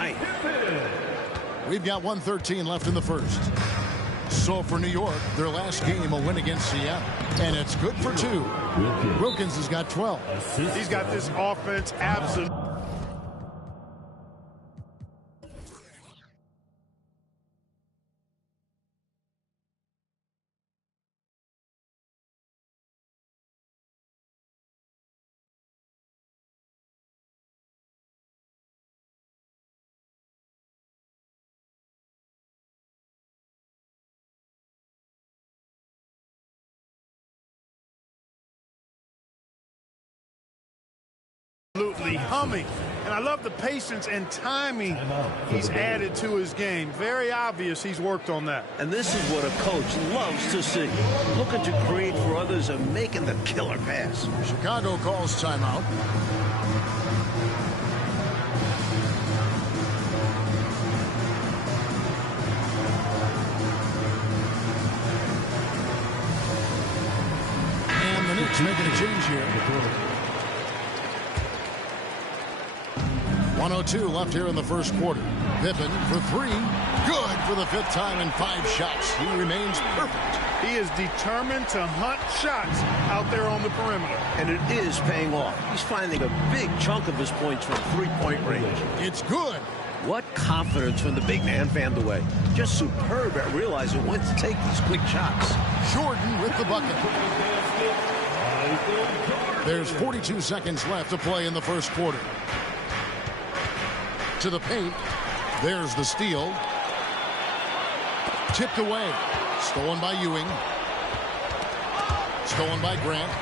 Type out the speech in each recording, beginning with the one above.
We've got 1:13 left in the first. So for New York, their last game, a win against Seattle. And it's good for 2. Wilkins has got 12. He's got this offense absolutely. Humming, and I love the patience and timing he's added to his game. Very obvious he's worked on that. And this is what a coach loves to see, looking to create for others and making the killer pass. Chicago calls timeout. And the Knicks making a change here. 1:02 left here in the first quarter. Pippen for 3. Good for the 5th time in 5 shots. He remains perfect. He is determined to hunt shots out there on the perimeter. And it is paying off. He's finding a big chunk of his points from 3-point range. It's good. What confidence from the big man Vanderway. Just superb at realizing when to take these quick shots. Jordan with the bucket. There's 42 seconds left to play in the first quarter. To the paint. There's the steal. Tipped away. Stolen by Ewing. Stolen by Grant.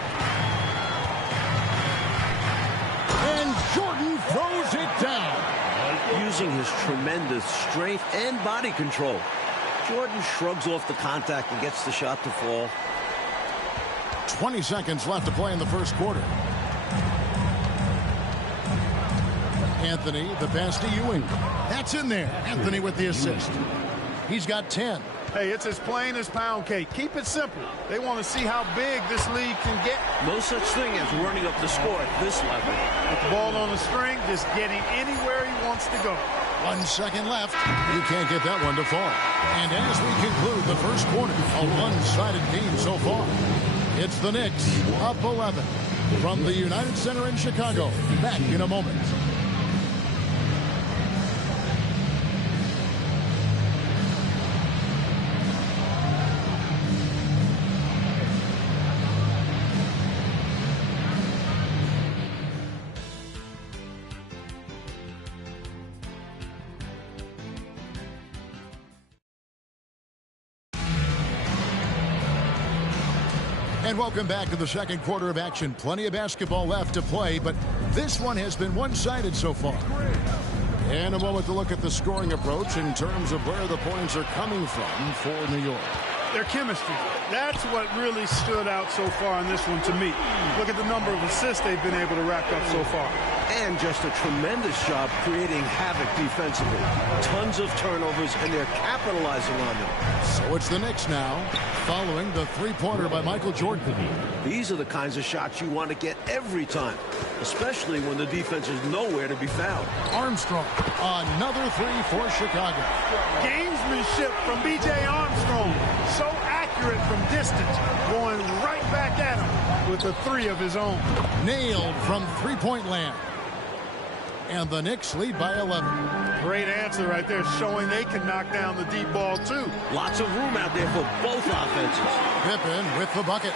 And Jordan throws it down. Using his tremendous strength and body control, Jordan shrugs off the contact and gets the shot to fall. 20 seconds left to play in the first quarter. Anthony, the pass to Ewing. That's in there. Anthony with the assist. He's got 10. Hey, it's as plain as pound cake. Keep it simple. They want to see how big this league can get. No such thing as running up the score at this level. With the ball on the string, just getting anywhere he wants to go. 1 second left. You can't get that one to fall. And as we conclude the first quarter, a one-sided game so far. It's the Knicks up 11 from the United Center in Chicago. Back in a moment. And welcome back to the second quarter of action. Plenty of basketball left to play, but this one has been one-sided so far. And a moment to look at the scoring approach in terms of where the points are coming from for New York. Their chemistry. That's what really stood out so far in this one to me. Look at the number of assists they've been able to rack up so far. And just a tremendous job creating havoc defensively. Tons of turnovers, and they're capitalizing on them. So it's the Knicks now, following the three-pointer by Michael Jordan. These are the kinds of shots you want to get every time, especially when the defense is nowhere to be found. Armstrong, another 3 for Chicago. Gamesmanship from B.J. Armstrong. So accurate from distance, going right back at him with a 3 of his own. Nailed from three-point land. And the Knicks lead by 11. Great answer right there, showing they can knock down the deep ball, too. Lots of room out there for both offenses. Pippen with the bucket.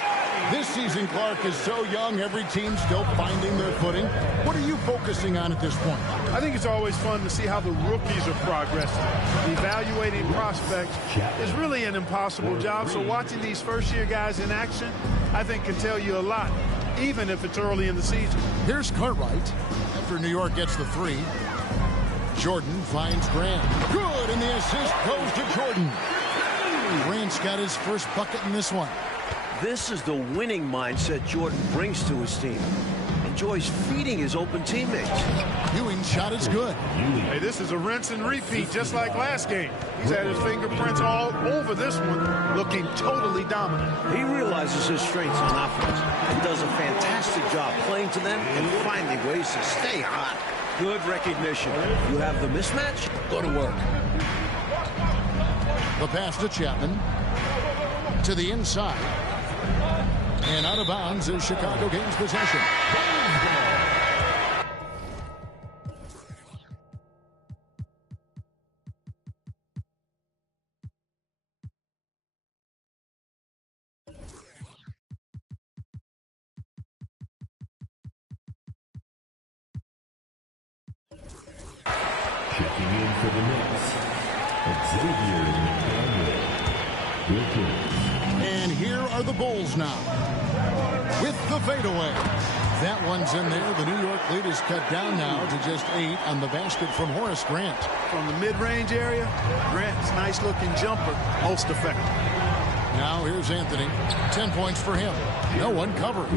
This season, Clark, is so young, every team still finding their footing. What are you focusing on at this point? I think it's always fun to see how the rookies are progressing. Evaluating prospects is really an impossible job, so watching these first-year guys in action, I think can tell you a lot, even if it's early in the season. Here's Cartwright. After New York gets the 3, Jordan finds Grant. Good, and the assist goes to Jordan. Grant's got his first bucket in this one. This is the winning mindset Jordan brings to his team. Enjoys feeding his open teammates. Ewing's shot is good. Hey, this is a rinse and repeat, just like last game. He's had his fingerprints all over this one, looking totally dominant. He realizes his strengths on offense and does a fantastic job playing to them and finding ways to stay hot. Good recognition. You have the mismatch, go to work. The pass to Chapman. To the inside. And out of bounds as Chicago gains possession. Checking in for the Knicks, And here are the Bulls now. With the fadeaway. That one's in there. The New York lead is cut down now to just 8 on the basket from Horace Grant. From the mid-range area, Grant's nice-looking jumper, most effective. Now here's Anthony. 10 points for him. No one covered.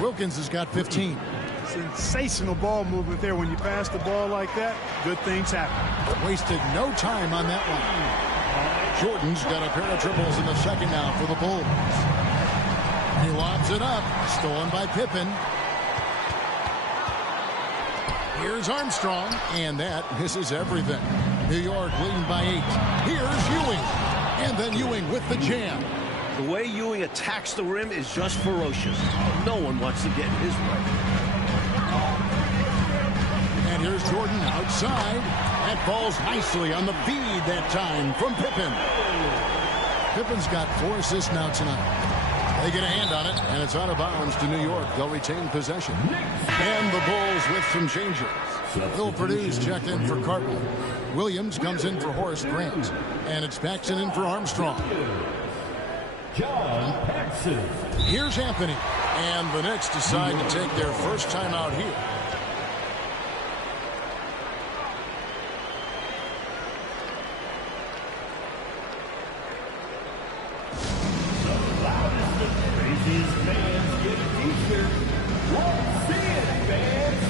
Wilkins has got 15. Sensational ball movement there. When you pass the ball like that, good things happen. Wasted no time on that one. Jordan's got a pair of triples in the second now for the Bulls. He lobs it up. Stolen by Pippen. Here's Armstrong. And that misses everything. New York leading by 8. Here's Ewing. And then Ewing with the jam. The way Ewing attacks the rim is just ferocious. No one wants to get in his way. And here's Jordan outside. That falls nicely on the feed that time from Pippen. Pippen's got 4 assists now tonight. They get a hand on it, and it's out of bounds to New York. They'll retain possession. And the Bulls with some changes. Phil Purdue's checked in for Cartwright. Williams comes in for Horace Grant. And it's Paxson in for Armstrong. John Paxson. Here's Anthony. And the Knicks decide to take their first time out here. These fans get a t-shirt. Let's see it, fans.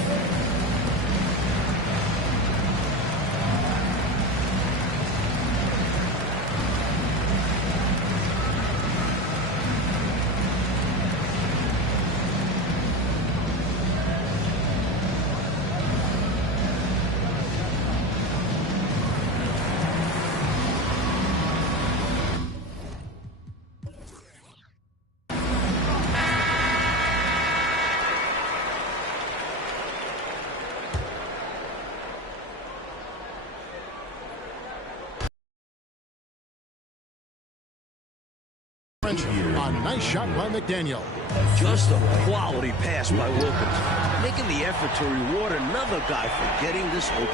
A nice shot by McDaniel. Just a quality pass by Wilkins. Making the effort to reward another guy for getting this open.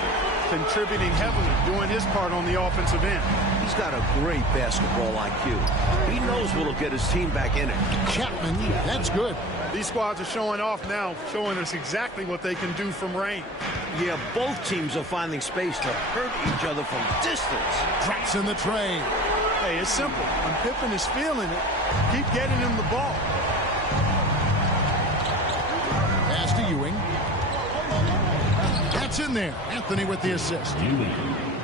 Contributing heavily, doing his part on the offensive end. He's got a great basketball IQ. He knows what'll get his team back in it. Chapman, that's good. These squads are showing off now, showing us exactly what they can do from range. Yeah, both teams are finding space to hurt each other from distance. Drops in the tray. Hey, it's simple. When Pippen is feeling it, keep getting him the ball. Pass to Ewing. That's in there. Anthony with the assist.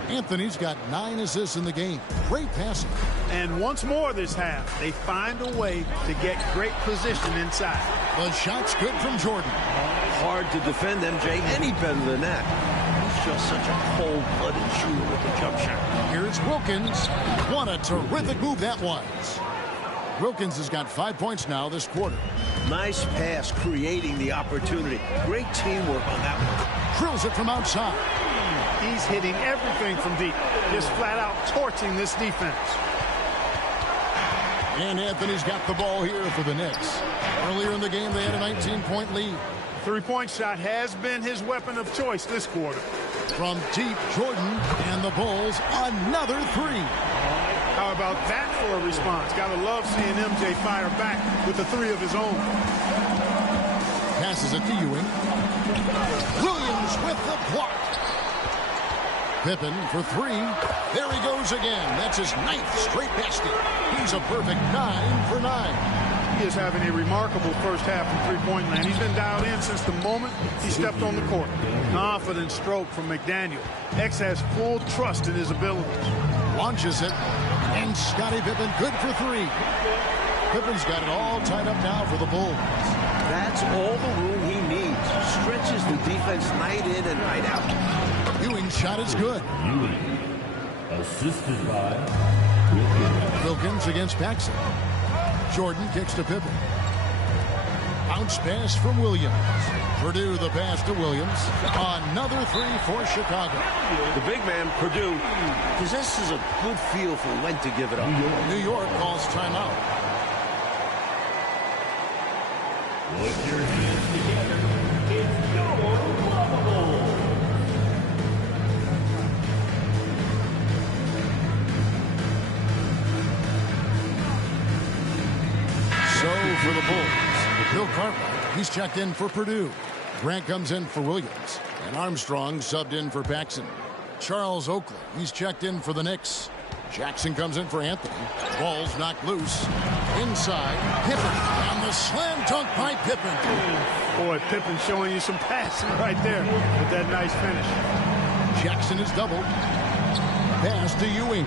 Anthony's got 9 assists in the game. Great passing. And once more this half, they find a way to get great position inside. The shot's good from Jordan. Hard to defend MJ any better than that. He's just such a cold-blooded shooter with the jump shot. Here's Wilkins. What a terrific move that was. Wilkins has got 5 points now this quarter. Nice pass, creating the opportunity. Great teamwork on that one. Drills it from outside. He's hitting everything from deep. Just flat out torching this defense. And Anthony's got the ball here for the Knicks. Earlier in the game, they had a 19-point lead. Three-point shot has been his weapon of choice this quarter. From deep, Jordan and the Bulls, another 3. How about that for a response? Gotta love seeing MJ fire back with a 3 of his own. Passes it to Ewing. Williams with the block. Pippen for 3. There he goes again. That's his 9th straight basket. He's a perfect 9 for 9. He is having a remarkable first half from three-point land. He's been dialed in since the moment he stepped on the court. Confident stroke from McDaniel. X has full trust in his abilities. Launches it. And Scottie Pippen good for 3. Pippen's got it all tied up now for the Bulls. That's all the room he needs. stretches the defense night in and night out. Ewing's shot is good. Ewing, assisted by Wilkins against Paxson. Jordan kicks to Pippen. Bounce pass from Williams. Purdue the pass to Williams. Another three for Chicago. The big man, Purdue, possesses a good feel for when to give it up. New York calls timeout. Put your hands together. It's your lovable. So for the Bulls, Bill Cartwright, he's checked in for Purdue. Grant comes in for Williams. And Armstrong subbed in for Paxson. Charles Oakley, he's checked in for the Knicks. Jackson comes in for Anthony. Ball's knocked loose. Inside, Pippen. And the slam dunk by Pippen. Boy, Pippen showing you some passing right there with that nice finish. Jackson is doubled. Pass to Ewing.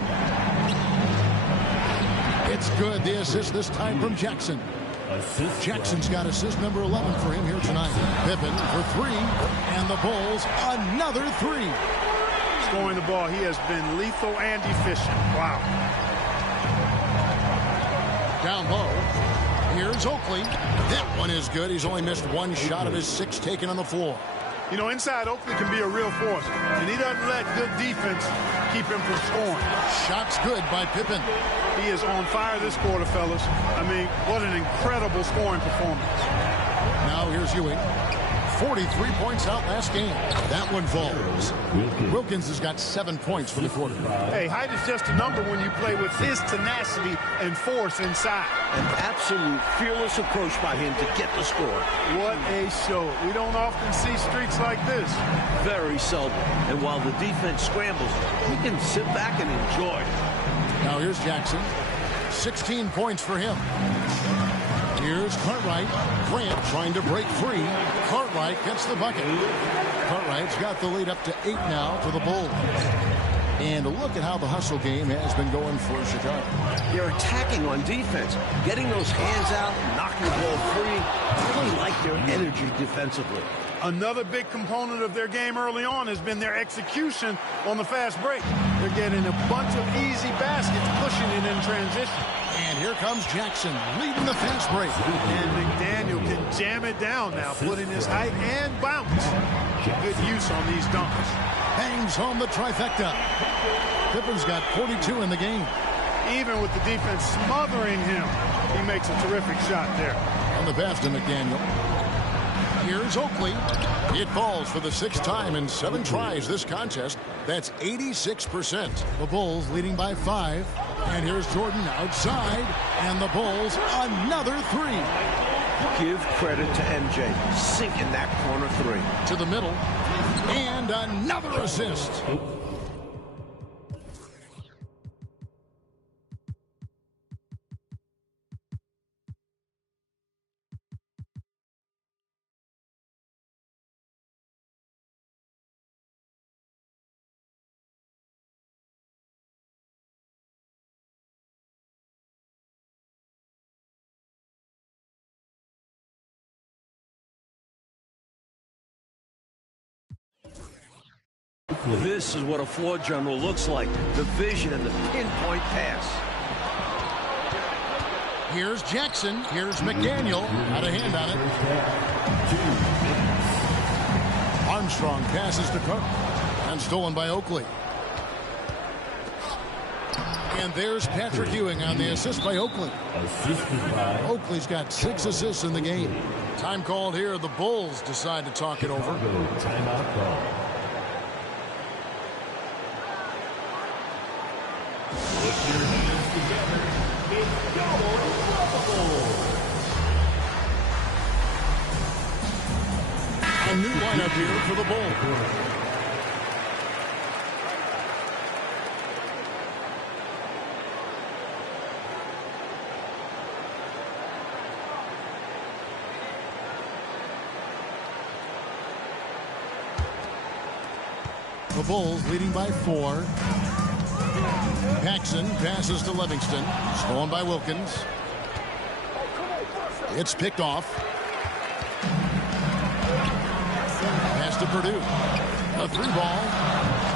It's good. The assist this time from Jackson. Jackson's got assist number 11 for him here tonight. Pippen for three. And the Bulls, another three. Scoring the ball, he has been lethal and efficient. Wow. Down low. Here's Oakley. That one is good. He's only missed one shot of his six taken on the floor. You know, inside Oakley can be a real force, and he doesn't let good defense keep him from scoring. Shot's good by Pippen. He is on fire this quarter, fellas. I mean, what an incredible scoring performance. Now here's Ewing. 43 points out last game. That one falls. Wilkins has got 7 points for the quarter. Hey, height is just a number when you play with his tenacity and force inside. An absolute fearless approach by him to get the score. What a show. We don't often see streaks like this. Very seldom. And while the defense scrambles, we can sit back and enjoy. Now here's Jackson. 16 points for him. Here's Cartwright. Grant trying to break free. Cartwright gets the bucket. Cartwright's got the lead up to 8 now for the Bulls. And look at how the hustle game has been going for Chicago. They're attacking on defense, getting those hands out, knocking the ball free. I really like their energy defensively. Another big component of their game early on has been their execution on the fast break. They're getting a bunch of easy baskets, pushing it in transition. And here comes Jackson leading the fast break. And McDaniel can jam it down now, putting his height and bounce. Good use on these dunks. Hangs home the trifecta. Pippen's got 42 in the game. Even with the defense smothering him, he makes a terrific shot there. On the pass to McDaniel. Here's Oakley. It falls for the 6th time in 7 tries this contest. That's 86%. The Bulls leading by 5. And here's Jordan outside. And the Bulls another 3. Give credit to MJ, sinking that corner 3. To the middle. And another assist. This is what a floor general looks like. The vision and the pinpoint pass. Here's Jackson. Here's McDaniel. Got a hand on it. Armstrong passes to Cook. And stolen by Oakley. And there's Patrick Ewing on the assist by Oakley. Oakley's got 6 assists in the game. Time called here. The Bulls decide to talk it over. Timeout call. Put your hands together. It's your lovable. A new lineup here for the Bulls. The Bulls leading by 4. Paxson passes to Livingston. Stolen by Wilkins. It's picked off. Purdue. A 3-ball.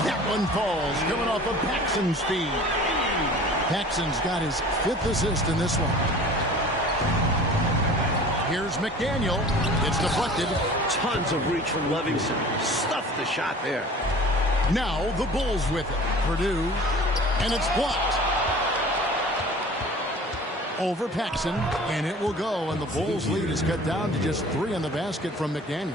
That one falls, coming off of Paxson's feed. Paxson's got his 5th assist in this one. Here's McDaniel. It's deflected. Tons of reach from Livingston. Stuffed the shot there. Now the Bulls with it. Purdue. And it's blocked. Over Paxson. And it will go. And the Bulls' lead is cut down to just 3 on the basket from McDaniel.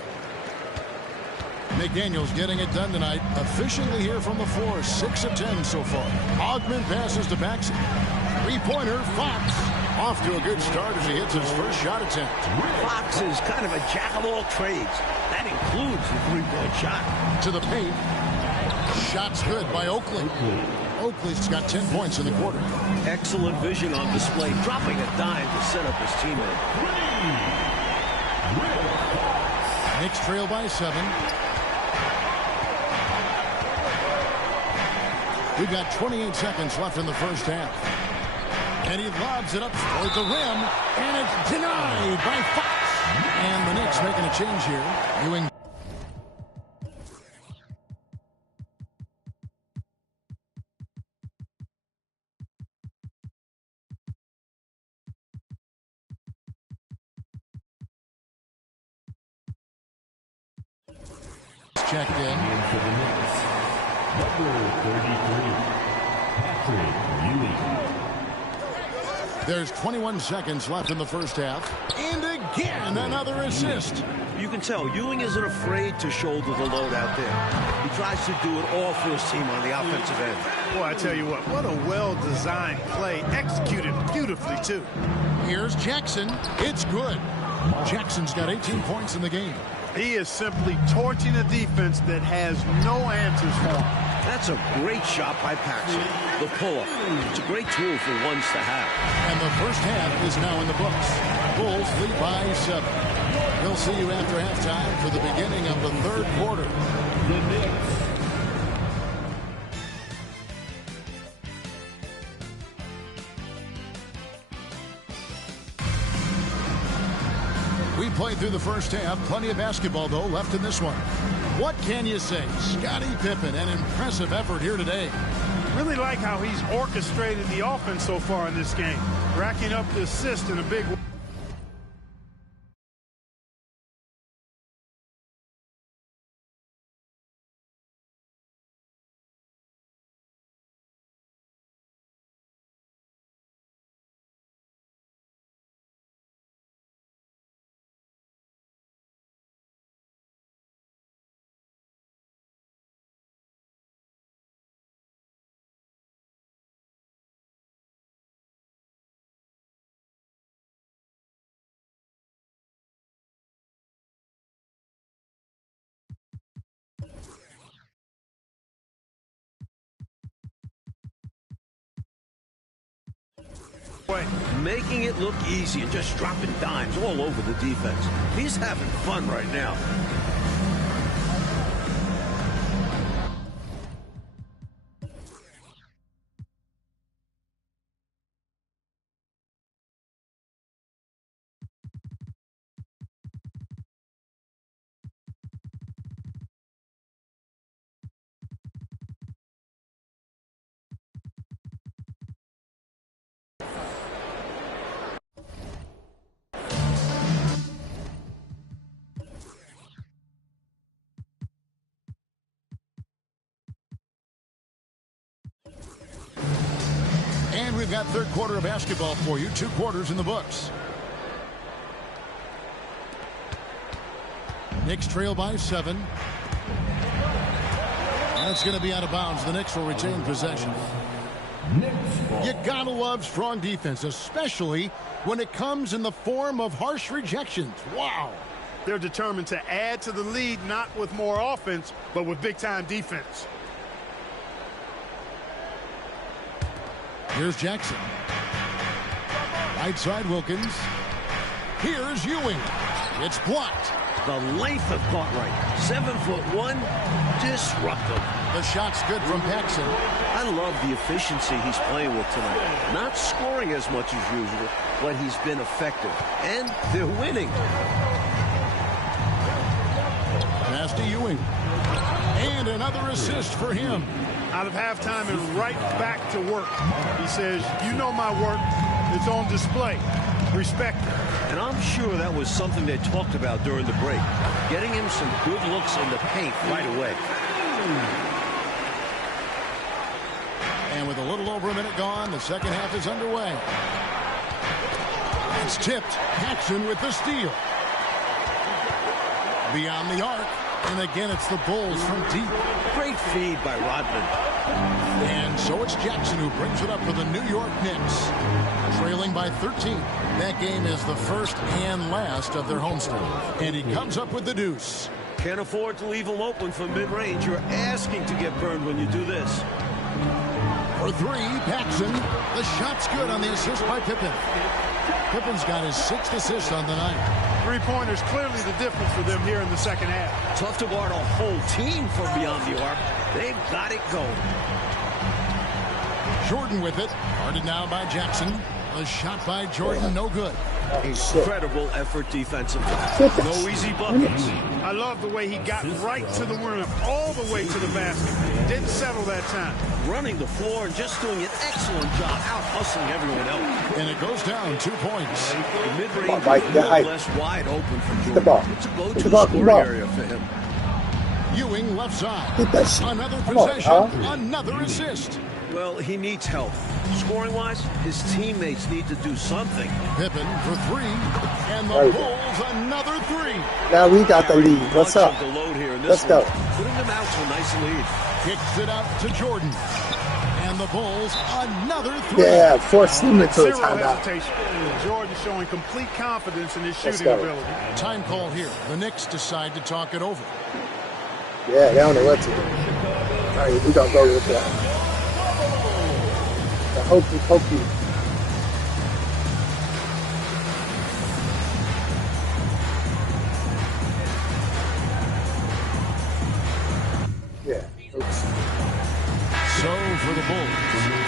McDaniel's getting it done tonight. Efficiently here from the floor. 6 of 10 so far. Ogman passes to Paxson. 3-pointer. Fox. Off to a good start as he hits his first shot attempt. Fox is kind of a jack of all trades. That includes the 3-point shot. To the paint. Shot's good by Oakley. Oakley's got 10 points in the quarter. Excellent vision on display. Dropping a dime to set up his teammate. Knicks trail by 7. We've got 28 seconds left in the first half. And he lobs it up toward the rim. And it's denied by Fox. And the Knicks making a change here. Ewing. Checked in. For the Knicks, number 33, Patrick Ewing. There's 21 seconds left in the first half. And again, another assist. You can tell Ewing isn't afraid to shoulder the load out there. He tries to do it all for his team on the offensive end. Boy, I tell you what a well-designed play. Executed beautifully, too. Here's Jackson. It's good. Jackson's got 18 points in the game. He is simply torching a defense that has no answers for him. That's a great shot by Paxson. The pull-up. It's a great tool for ones to have. And the first half is now in the books. Bulls lead by 7. We'll see you after halftime for the beginning of the third quarter. The Knicks. We played through the first half. Plenty of basketball, though, left in this one. What can you say? Scottie Pippen, an impressive effort here today. Really like how he's orchestrated the offense so far in this game. Racking up the assist in a big way. Making it look easy and just dropping dimes all over the defense. He's having fun right now. And we've got third quarter of basketball for you. 2 quarters in the books. Knicks trail by 7. That's going to be out of bounds. The Knicks will retain possession. You gotta love strong defense, especially when it comes in the form of harsh rejections. Wow. They're determined to add to the lead, not with more offense, but with big-time defense. Here's Jackson. Right side Wilkins. Here's Ewing. It's blocked. The length of Cartwright. 7'1", disruptive. The shot's good from Paxson. I love the efficiency he's playing with tonight. Not scoring as much as usual, but he's been effective. And they're winning. Pass to Ewing. And another assist for him. Out of halftime and right back to work. He says, you know my work. It's on display. Respect it. And I'm sure that was something they talked about during the break. Getting him some good looks in the paint right away. And with a little over a minute gone, the second half is underway. It's tipped. Paxson with the steal. Beyond the arc. And again, it's the Bulls from deep. Great feed by Rodman. And so it's Jackson who brings it up for the New York Knicks. Trailing by 13. That game is the first and last of their homestand. And he comes up with the deuce. Can't afford to leave him open for mid-range. You're asking to get burned when you do this. For three, Paxson. The shot's good on the assist by Pippen. Pippen's got his 6th assist on the night. Three-pointers clearly the difference for them here in the second half. Tough to guard a whole team from beyond the arc. They've got it going. Jordan with it. Guarded now by Jackson. A shot by Jordan, no good. Incredible effort defensively. No easy buckets. I love the way he got right to the rim, all the way to the basket. Didn't settle that time. Running the floor and just doing an excellent job out-hustling everyone else. And it goes down 2 points. The mid-range is a little less wide open for Jordan. It's a go-to scoring area for him. Ewing left side. Another Come on, possession, another assist. Well, he needs help. Scoring-wise, his teammates need to do something. Pippen for 3, and the Bulls another 3. Now we got the lead. What's up? The load here in Let's this go. Putting them out to a nice lead. Kicks it out to Jordan. And the Bulls another 3. Yeah, force him into a Zero timeout. hesitation. Jordan showing complete confidence in his shooting ability. Time call here. The Knicks decide to talk it over. Yeah, they don't know what to do. All right, we gonna go with that. The hokey pokey. Yeah. Oops. So for the Bulls,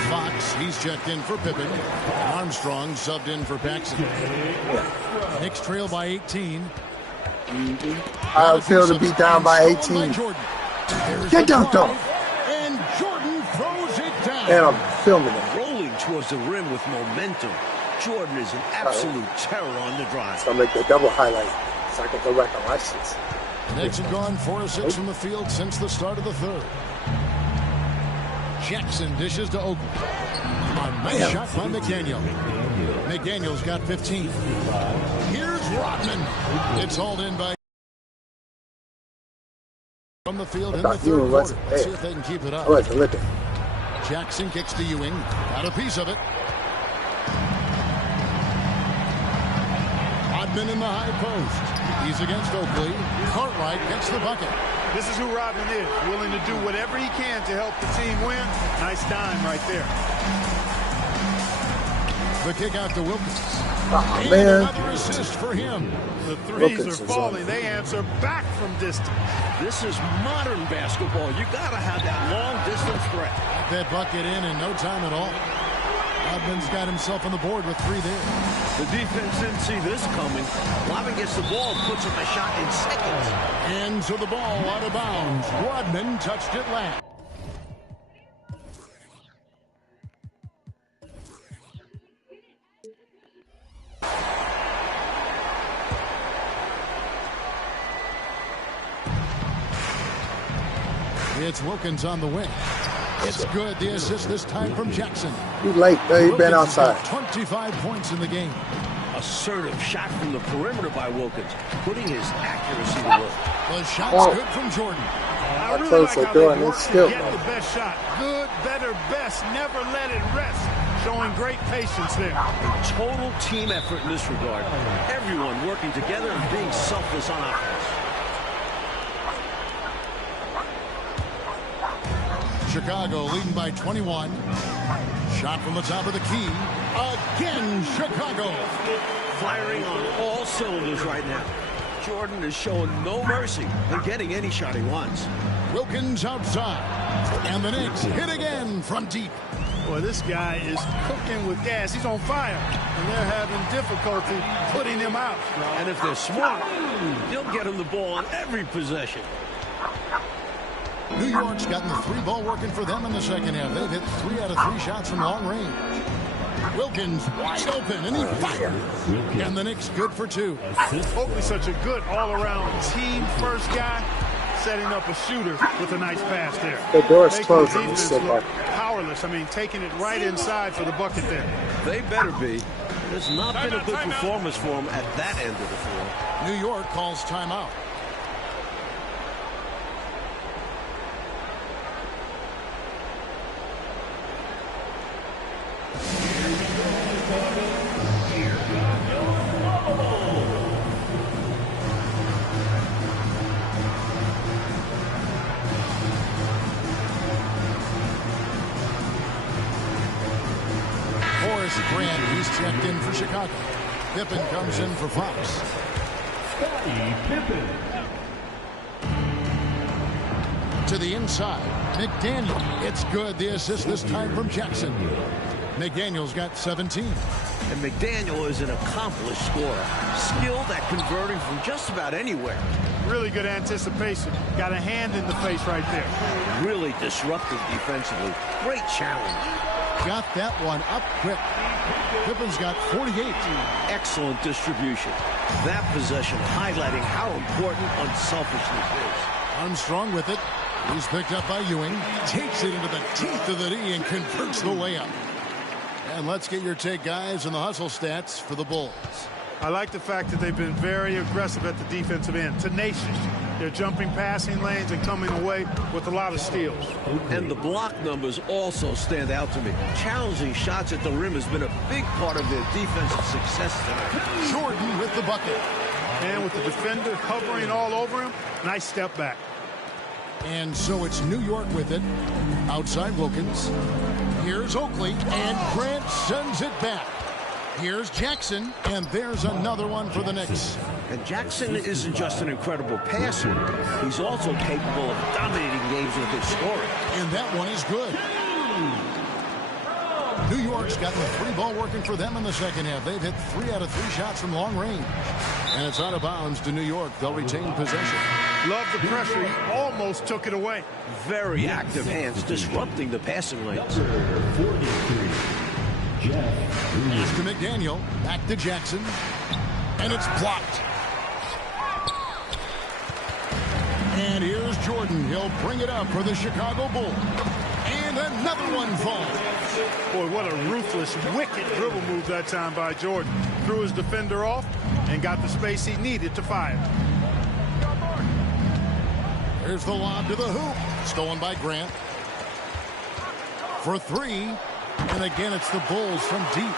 Fox, he's checked in for Pippen. Armstrong subbed in for Paxson. Knicks trail by 18. How it feel to be down by 18? Get down, though. And Jordan throws it down. And I'm filming it. Rolling towards the rim with momentum. Jordan is an absolute terror on the drive. So I'll make the double highlight so I can go back and watch this. The Knicks have gone 4 of 6 from the field since the start of the third. Jackson dishes to Oakley. A nice shot by McDaniel. McDaniel's got 15. Here's Rodman. It's hauled in by from the field in the third quarter. Let's see if they can keep it up. Jackson kicks to Ewing. Got a piece of it. Rodman in the high post. He's against Oakley. Cartwright gets the bucket. This is who Rodman is, willing to do whatever he can to help the team win. Nice dime right there. The kick out to Wilkins. Oh, and man. another assist for him. The threes are falling. They answer back from distance. This is modern basketball. You got to have that long-distance threat. Got that bucket in no time at all. Rodman's got himself on the board with 3 there. The defense didn't see this coming. Rodman gets the ball and puts up a shot in seconds. And so the ball out of bounds. Rodman touched it last. It's Wilkins on the wing. It's good. The assist this time from Jackson. You late, though. You've been outside. 25 points in the game. Assertive shot from the perimeter by Wilkins, putting his accuracy to work. The shot's good from Jordan. I really like how they work to get the best shot. Good, better, best. Never let it rest. Showing great patience there. A total team effort in this regard. Everyone working together and being selfless on offense. Chicago leading by 21. Shot from the top of the key. Again, Chicago. Firing on all cylinders right now. Jordan is showing no mercy in getting any shot he wants. Wilkins outside. And the Knicks hit again from deep. Boy, this guy is cooking with gas. He's on fire. And they're having difficulty putting him out. And if they're smart, they'll get him the ball on every possession. New York's gotten the 3 ball working for them in the second half. They've hit 3 out of 3 shots from long range. Wilkins wide open, and he fires. And the Knicks good for 2. Oakley such a good all-around team first guy, setting up a shooter with a nice pass there. The door's Making closed the on this defense so look powerless. I mean, taking it right inside for the bucket there. They better be. There's not been a good performance for them at that end of the floor. New York calls timeout. Grant, he's checked in for Chicago. Pippen comes in for Fox. To the inside, McDaniel. It's good. The assist this time from Jackson. McDaniel's got 17. And McDaniel is an accomplished scorer. Skilled at converting from just about anywhere. Really good anticipation. Got a hand in the face right there. Really disruptive defensively. Great challenge. Got that one up quick. Pippen's got 48. Excellent distribution. That possession highlighting how important unselfishness is. Armstrong with it. He's picked up by Ewing. Takes it into the teeth of the D and converts the layup. And let's get your take, guys, on the hustle stats for the Bulls. I like the fact that they've been very aggressive at the defensive end. Tenacious. They're jumping passing lanes and coming away with a lot of steals. And the block numbers also stand out to me. Challenging shots at the rim has been a big part of their defensive success tonight. Jordan with the bucket. And with the defender hovering all over him, nice step back. And so it's New York with it. Outside Wilkins. Here's Oakley, and Grant sends it back. Here's Jackson, and there's another one for the Knicks. And Jackson isn't just an incredible passer. He's also capable of dominating games with his scoring. And that one is good. New York's gotten the 3 ball working for them in the second half. They've hit 3 out of 3 shots from long range. And it's out of bounds to New York. They'll retain possession. Love the pressure. He almost took it away. Very active hands, disrupting the passing lanes. 43. Pass to McDaniel, back to Jackson, and it's blocked. And here's Jordan. He'll bring it up for the Chicago Bulls. And another one falls. Boy, what a ruthless, wicked dribble move that time by Jordan. Threw his defender off and got the space he needed to fire. Here's the lob to the hoop. Stolen by Grant. For 3. And again, it's the Bulls from deep.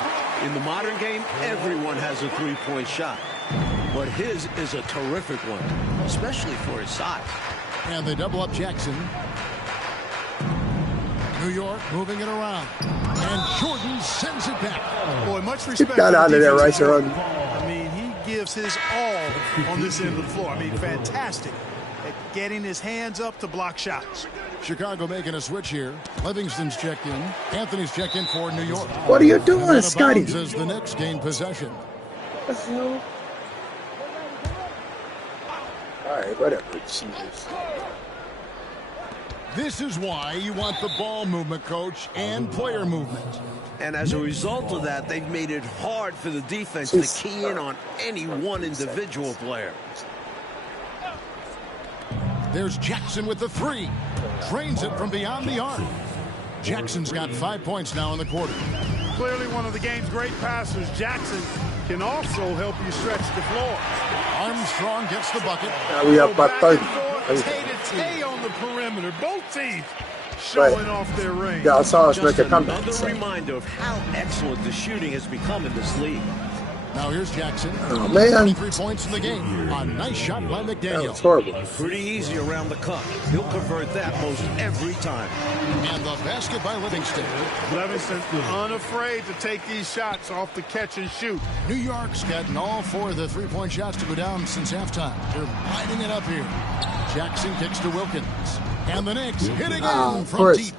In the modern game, everyone has a three-point shot. But his is a terrific one, especially for his size. And they double up Jackson. New York moving it around. And Jordan sends it back. Boy, much respect. Get that out of there, right, Ron. I mean, he gives his all on this end of the floor. I mean, fantastic at getting his hands up to block shots. Chicago making a switch here. Livingston's checked in. Anthony's checked in for New York. What are you doing, Scotty? As the Knicks gain possession. What the hell? All right, whatever. Jesus. This is why you want the ball movement, coach, and player movement. And as a result of that, they've made it hard for the defense to key in on any one individual player. There's Jackson with the 3. Drains it from beyond the arc. Jackson's got 5 points now in the quarter. Clearly one of the game's great passers. Jackson can also help you stretch the floor. Armstrong gets the bucket. Now we up by 30. Tay on the perimeter. Both teams showing off their range. Yeah, I saw us Just make a comeback. another reminder of how excellent the shooting has become in this league. Now here's Jackson. Oh, man. 23 points in the game. A nice shot by That McDaniel. was horrible. Pretty easy around the cup. He'll convert that most every time. And the basket by Livingston. Livingston unafraid to take these shots off the catch and shoot. New York's gotten all 4 of the 3-point shots to go down since halftime. They're lighting it up here. Jackson kicks to Wilkins. And the Knicks hit again Of from course. deep.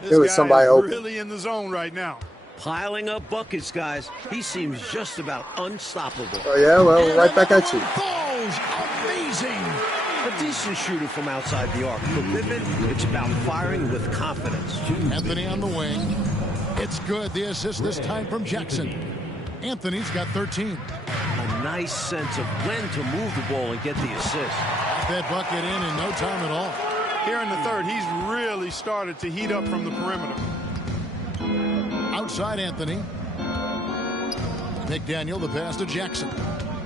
This There was guy somebody is open. really in the zone right now. Piling up buckets, guys. He seems just about unstoppable. Oh, yeah, well, right back at you. Falls. Amazing. A decent shooter from outside the arc. For Pippen, it's about firing with confidence. Anthony on the wing. It's good. The assist this time from Jackson. Anthony's got 13. A nice sense of when to move the ball and get the assist. Got that bucket in no time at all. Here in the third, he's really started to heat up from the perimeter. Outside Anthony. McDaniel, the pass to Jackson.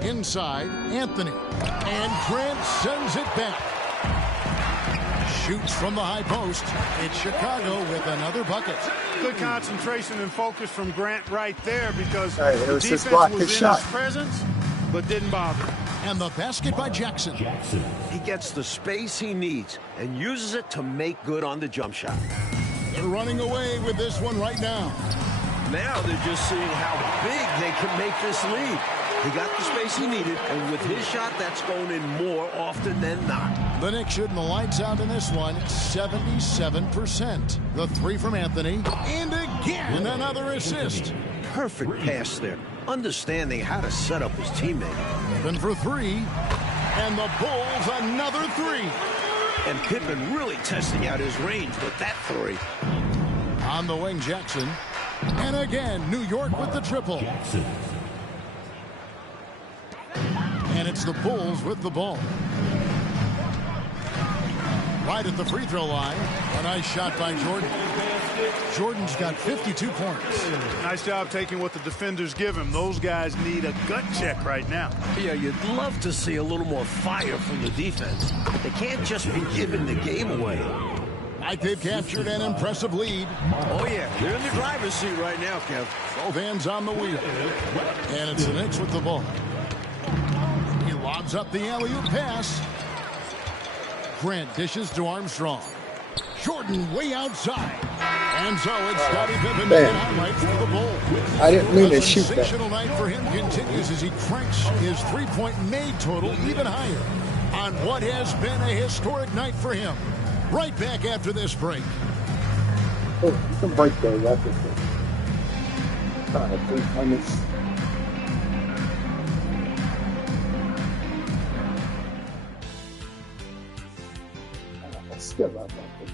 Inside, Anthony. And Grant sends it back. Shoots from the high post. It's Chicago with another bucket. Good concentration and focus from Grant right there because Right, the defense was in his presence but didn't bother. And the basket by Jackson. He gets the space he needs and uses it to make good on the jump shot. They're running away with this one right now. Now they're just seeing how big they can make this lead. He got the space he needed, and with his shot, that's going in more often than not. The Knicks shooting the lights out in this one, 77%. The three from Anthony, and again another assist. Perfect pass there, understanding how to set up his teammate. Pippen for three, and the Bulls another three. And Pippen really testing out his range with that three. On the wing, Jackson. And again, New York with the triple. And it's the Bulls with the ball. Right at the free throw line. A nice shot by Jordan. Jordan's got 52 points. Nice job taking what the defenders give him. Those guys need a gut check right now. Yeah, you'd love to see a little more fire from the defense. They can't just be giving the game away. Like they've captured an impressive lead. Oh, yeah. They're in the driver's seat right now, Kev. Both hands on the wheel. And it's the Knicks with the ball. He lobs up the alley-oop pass. Grant dishes to Armstrong. Jordan way outside. And so it's Scottie Pippen making highlights for the Bulls. I didn't mean to The shoot that. sensational night for him continues as he cranks his three-point made total even higher on what has been a historic night for him. Right back after this break. Oh, you can break those after this. 3 minutes. Skip out that.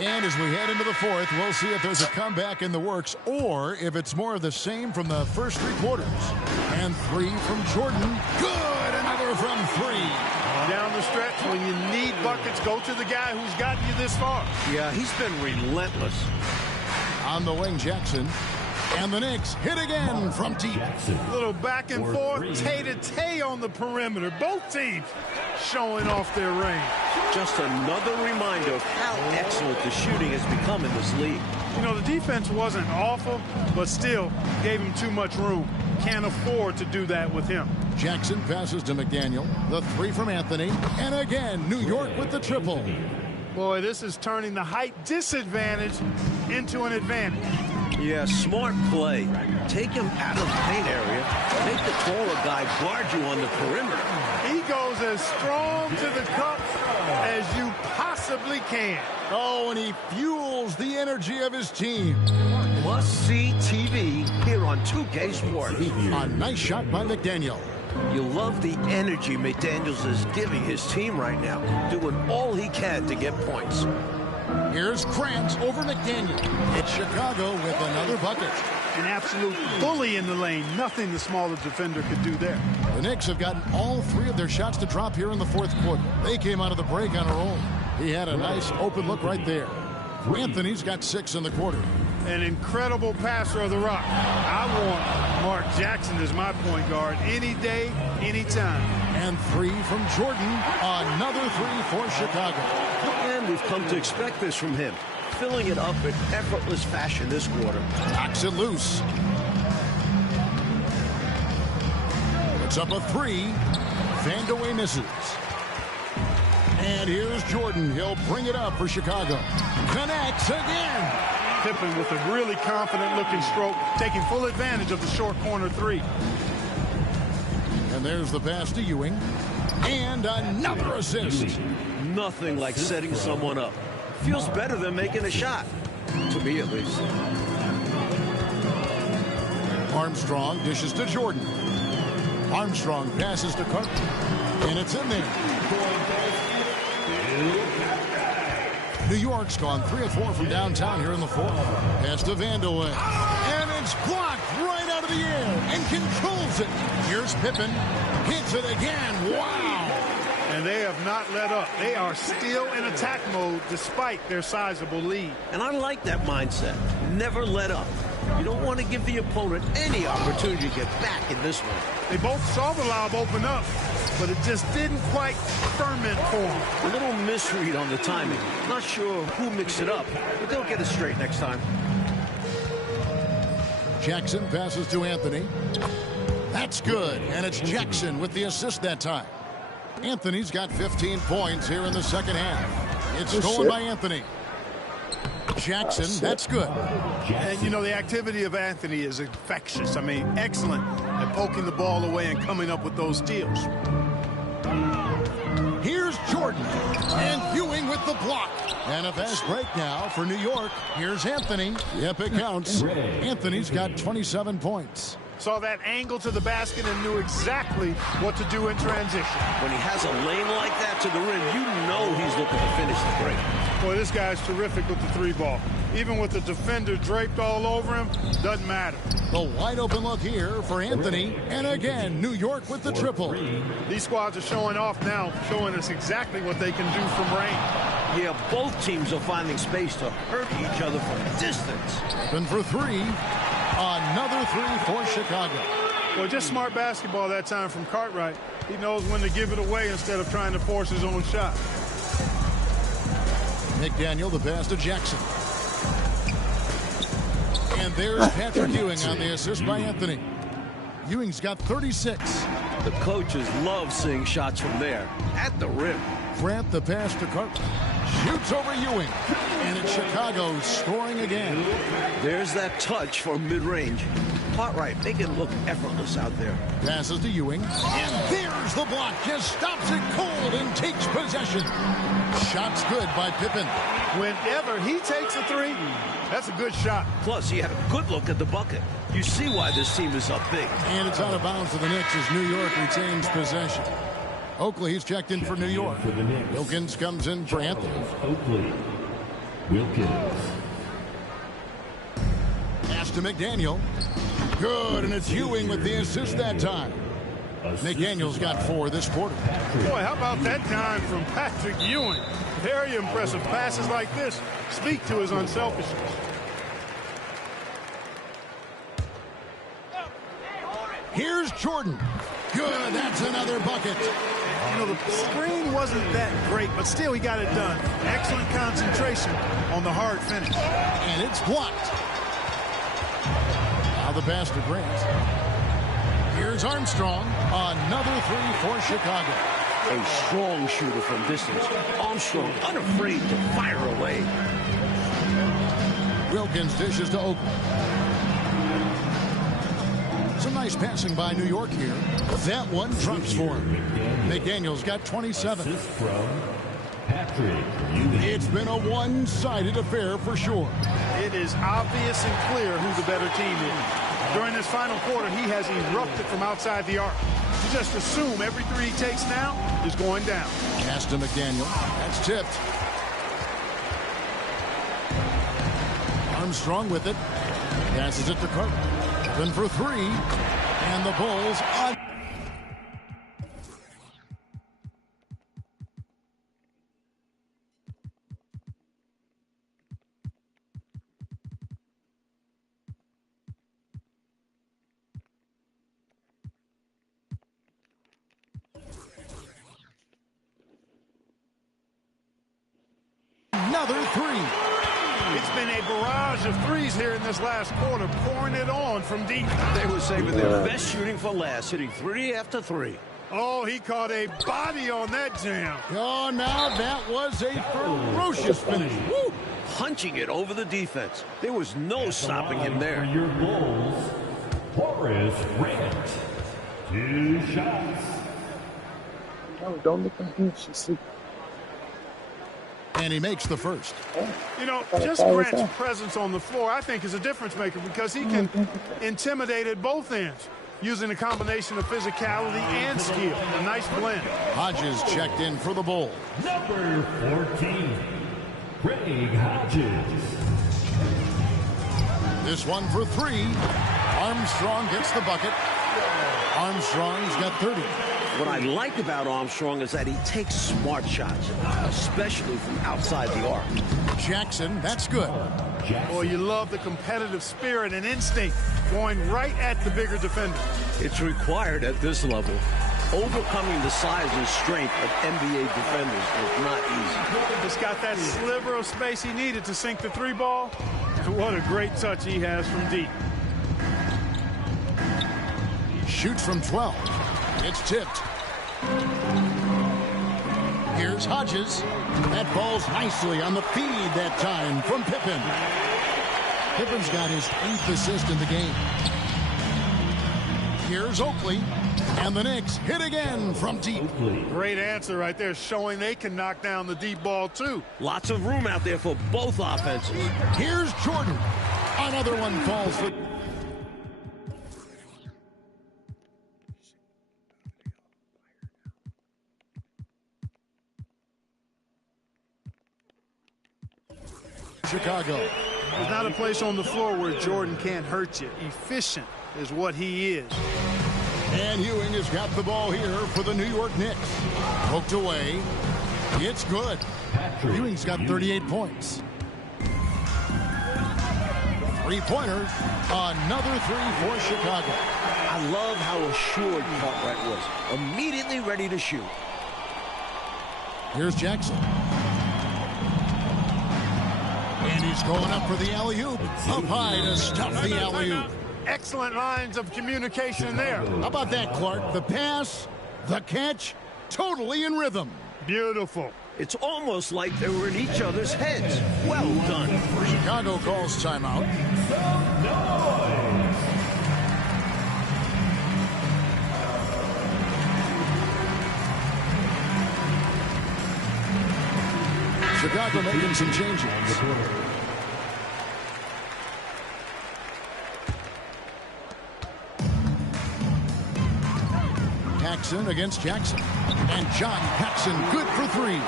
And as we head into the fourth, we'll see if there's a comeback in the works or if it's more of the same from the first three quarters. And three from Jordan. Good! Another from three. Down the stretch, when you need buckets, go to the guy who's gotten you this far. Yeah, he's been relentless. On the wing, Jackson. And the Knicks hit again from deep. A little back and forth, tay-to-tay on the perimeter. Both teams showing off their range. Just another reminder of how excellent the shooting has become in this league. You know, the defense wasn't awful, but still gave him too much room. Can't afford to do that with him. Jackson passes to McDaniel. The three from Anthony. And again, New York with the triple. Boy, this is turning the height disadvantage into an advantage. Yeah, smart play. Take him out of the paint area. Make the taller guy guard you on the perimeter. He goes as strong to the cup as you possibly can. Oh, and he fuels the energy of his team. Must-see TV here on 2K Sports. A nice shot by McDaniel. You love the energy McDaniels is giving his team right now, doing all he can to get points. Here's Grant over McDaniel. It's Chicago with another bucket. An absolute bully in the lane. Nothing the smaller defender could do there. The Knicks have gotten all three of their shots to drop here in the fourth quarter. They came out of the break on a roll. He had a nice open look right there. Anthony's got 6 in the quarter. An incredible passer of the rock. I want Mark Jackson as my point guard any day, anytime. And 3 from Jordan. Another 3 for Chicago. And we've come to expect this from him. Filling it up in effortless fashion this quarter. Knocks it loose. Puts up a 3. Vandeweghe misses. And here's Jordan. He'll bring it up for Chicago. Connects again. Pippen with a really confident-looking stroke, taking full advantage of the short corner three. And there's the pass to Ewing. And another assist. Nothing like setting someone up. Feels better than making a shot. To me, at least. Armstrong dishes to Jordan. Armstrong passes to Carter. And it's in there. New York's gone 3 of 4 from downtown here in the fourth. Pass to Vandeweghe. And it's blocked right out of the air and controls it. Here's Pippen. Hits it again. Wow. And they have not let up. They are still in attack mode despite their sizable lead. And I like that mindset. Never let up. You don't want to give the opponent any opportunity to get back in this one. They both saw the lob open up, but it just didn't quite ferment for them. A little misread on the timing. Not sure who mixed it up, but they'll get it straight next time. Jackson passes to Anthony. That's good, and it's Jackson with the assist that time. Anthony's got 15 points here in the second half. It's stolen by Anthony. Jackson, that's good. And, you know, the activity of Anthony is infectious. I mean, excellent at poking the ball away and coming up with those steals. Here's Jordan. And Ewing with the block. And a fast break now for New York. Here's Anthony. Yep, it counts. Anthony's got 27 points. Saw that angle to the basket and knew exactly what to do in transition. When he has a lane like that to the rim, you know he's looking to finish the break. Boy, this guy's terrific with the three ball. Even with the defender draped all over him, doesn't matter. The wide open look here for Anthony. And again, New York with the triple. These squads are showing off now, showing us exactly what they can do from range. Yeah, both teams are finding space to hurt each other from distance. Open for three. Another three for Chicago. Well, just smart basketball that time from Cartwright. He knows when to give it away instead of trying to force his own shot. McDaniel, the pass to Jackson. And there's Patrick Ewing on the assist by Anthony. Ewing's got 36. The coaches love seeing shots from there, at the rim. Grant, the pass to Carter. Shoots over Ewing. And it's Chicago scoring again. There's that touch for mid-range. Cartwright, they can look effortless out there. Passes to Ewing. And there's the block. Just stops it cold and takes possession. Shot's good by Pippen. Whenever he takes a three, that's a good shot. Plus, he had a good look at the bucket. You see why this team is up big. And it's out of bounds to the Knicks as New York retains possession. Oakley, he's checked in for New York. Wilkins comes in for Anthony. Oakley. Wilkins. Pass to McDaniel. Good, and it's Ewing with the assist that time. McDaniel's got 4 this quarter. Boy, how about that time from Patrick Ewing? Very impressive. Passes like this speak to his unselfishness. Here's Jordan. Good, that's another bucket. You know, the screen wasn't that great, but still he got it done. Excellent concentration on the hard finish. And it's blocked. Now the pass to Grant. Here's Armstrong. Another three for Chicago. A strong shooter from distance. Armstrong unafraid to fire away. Wilkins dishes to Oakley. Some nice passing by New York here. That one drops for him. McDaniel's got 27. From Patrick Ewing. It's been a one-sided affair for sure. It is obvious and clear who the better team is. During this final quarter, he has erupted from outside the arc. You just assume every three he takes now is going down. Pass to McDaniel. That's tipped. Armstrong with it. Passes it to Carter. Open for three. And the Bulls on. Another three. It's been a barrage of threes here in this last quarter, pouring it on from deep. They were saving their best shooting for last, hitting three after three. Oh, he caught a body on that jam. Oh, now that was a ferocious finish. Woo! punching it over the defense. There was no stopping him there. For your Bulls, Horace Grant. 2 shots. No, don't look at her. She's sleeping. And he makes the first. You know, just Grant's presence on the floor, I think, is a difference maker because he can intimidate at both ends using a combination of physicality and skill. A nice blend. Hodges checked in for the Bulls. Number 14, Craig Hodges. This one for 3. Armstrong gets the bucket. Armstrong's got 30. What I like about Armstrong is that he takes smart shots, especially from outside the arc. Jackson, that's good. Boy, you love the competitive spirit and instinct going right at the bigger defender. It's required at this level. Overcoming the size and strength of NBA defenders is not easy. Just got that sliver of space he needed to sink the 3 ball. And what a great touch he has from deep. Shoots from 12. It's tipped. Here's Hodges. That ball's nicely on the feed that time from Pippen. Pippen's got his 8th assist in the game. Here's Oakley. And the Knicks hit again from deep. Great answer right there, showing they can knock down the deep ball, too. Lots of room out there for both offenses. Here's Jordan. Another one falls for... Chicago. There's not a place on the floor where Jordan can't hurt you. Efficient is what he is. And Ewing has got the ball here for the New York Knicks. Poked away. It's good. Ewing's got 38 points. 3-pointer. Another 3 for Chicago. I love how assured Cartwright was. Immediately ready to shoot. Here's Jackson. And he's going up for the alley-oop. Up high to stop the alley-oop. Excellent lines of communication there. How about that, Clark? The pass, the catch, totally in rhythm. Beautiful. It's almost like they were in each other's heads. Well done. Chicago calls timeout. Chicago making some changes. Paxson against Jackson. And John Paxson good for 3.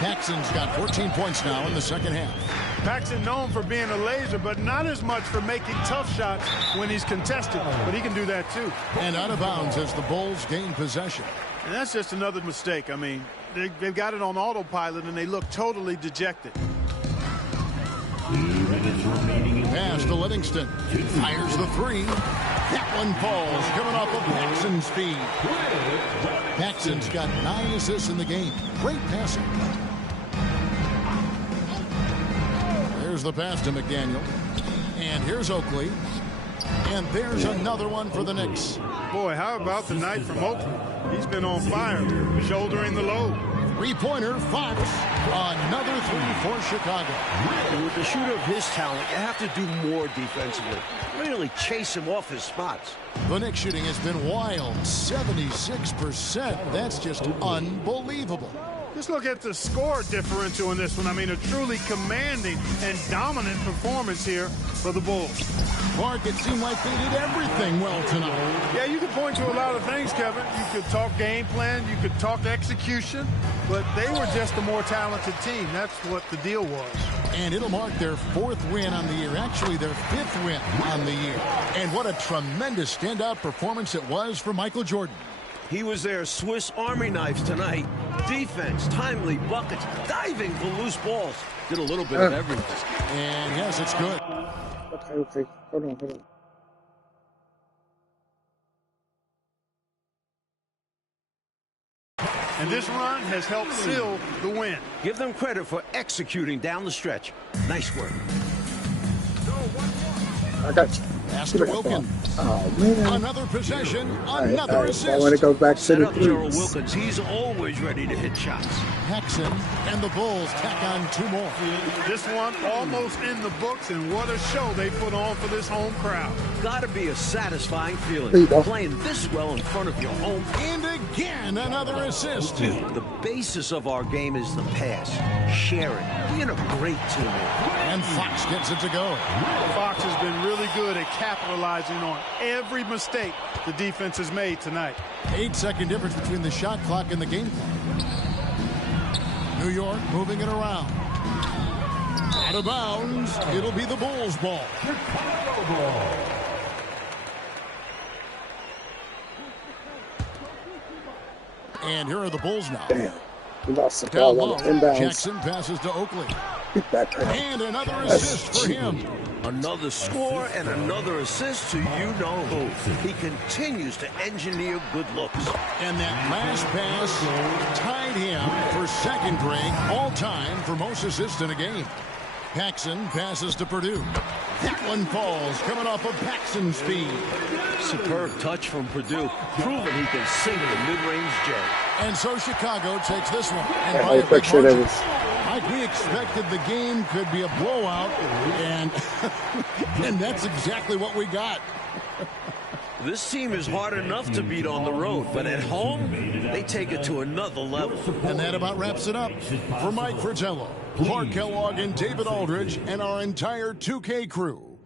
Paxson's got 14 points now in the second half. Paxson known for being a laser, but not as much for making tough shots when he's contested. But he can do that, too. And out of bounds as the Bulls gain possession. And that's just another mistake. I mean, they've got it on autopilot, and they look totally dejected. 2 minutes remaining in Pass to Livingston. Fires the 3. That one falls, coming off of Paxson's speed. Paxson's got 9 assists in the game. Great passing. There's the pass to McDaniel. And here's Oakley. And there's another one for the Knicks. Boy, how about the night from Oakley? He's been on fire, shouldering the load. 3-pointer, Fox. Another 3 for Chicago. With the shooter of his talent, you have to do more defensively. Really chase him off his spots. The Knicks shooting has been wild. 76%. That's just unbelievable. Just look at the score differential in this one. I mean, a truly commanding and dominant performance here for the Bulls. Clark, it seemed like they did everything well tonight. Yeah, you could point to a lot of things, Kevin. You could talk game plan, you could talk execution, but they were just a more talented team. That's what the deal was. And it'll mark their 4th win on the year, actually their 5th win on the year. And what a tremendous standout performance it was for Michael Jordan. He was their Swiss Army knife tonight. Defense, timely buckets, diving for loose balls. Did a little bit of everything. And yes, it's good. Okay. Hold on. And this run has helped seal the win. Give them credit for executing down the stretch. Nice work. I got you. Pass to Wilkins. Oh, man. Another possession, another assist. When it goes back to the Gerald threes. Wilkins, he's always ready to hit shots. Paxson and the Bulls tack on 2 more. This one almost in the books, and what a show they put on for this home crowd. Gotta be a satisfying There you feeling, go. playing this well in front of your home. And again, another assist. The basis of our game is the pass, sharing, being a great teammate. And Fox gets it to go. Fox has been really good at capitalizing on every mistake the defense has made tonight. 8-second difference between the shot clock and the game clock. New York moving it around. Out of bounds. It'll be the Bulls' ball. And here are the Bulls now. Damn. We lost the Down ball low. on inbounds. Jackson passes to Oakley. Get back there. And another assist for him. Another score and another assist to you-know-who. He continues to engineer good looks. And that last pass tied him for second rank all-time for most assists in a game. Paxson passes to Purdue. That one falls, coming off of Paxson's speed. Superb touch from Purdue, proving he can sing the mid-range jet. And so Chicago takes this one. And Yeah, by a I big picture that margin. was. Like we expected, the game could be a blowout, and and that's exactly what we got. This team is hard enough to beat on the road, but at home, they take it to another level. And that about wraps it up. For Mike Fratello, Clark Kellogg, and David Aldridge, and our entire 2K crew,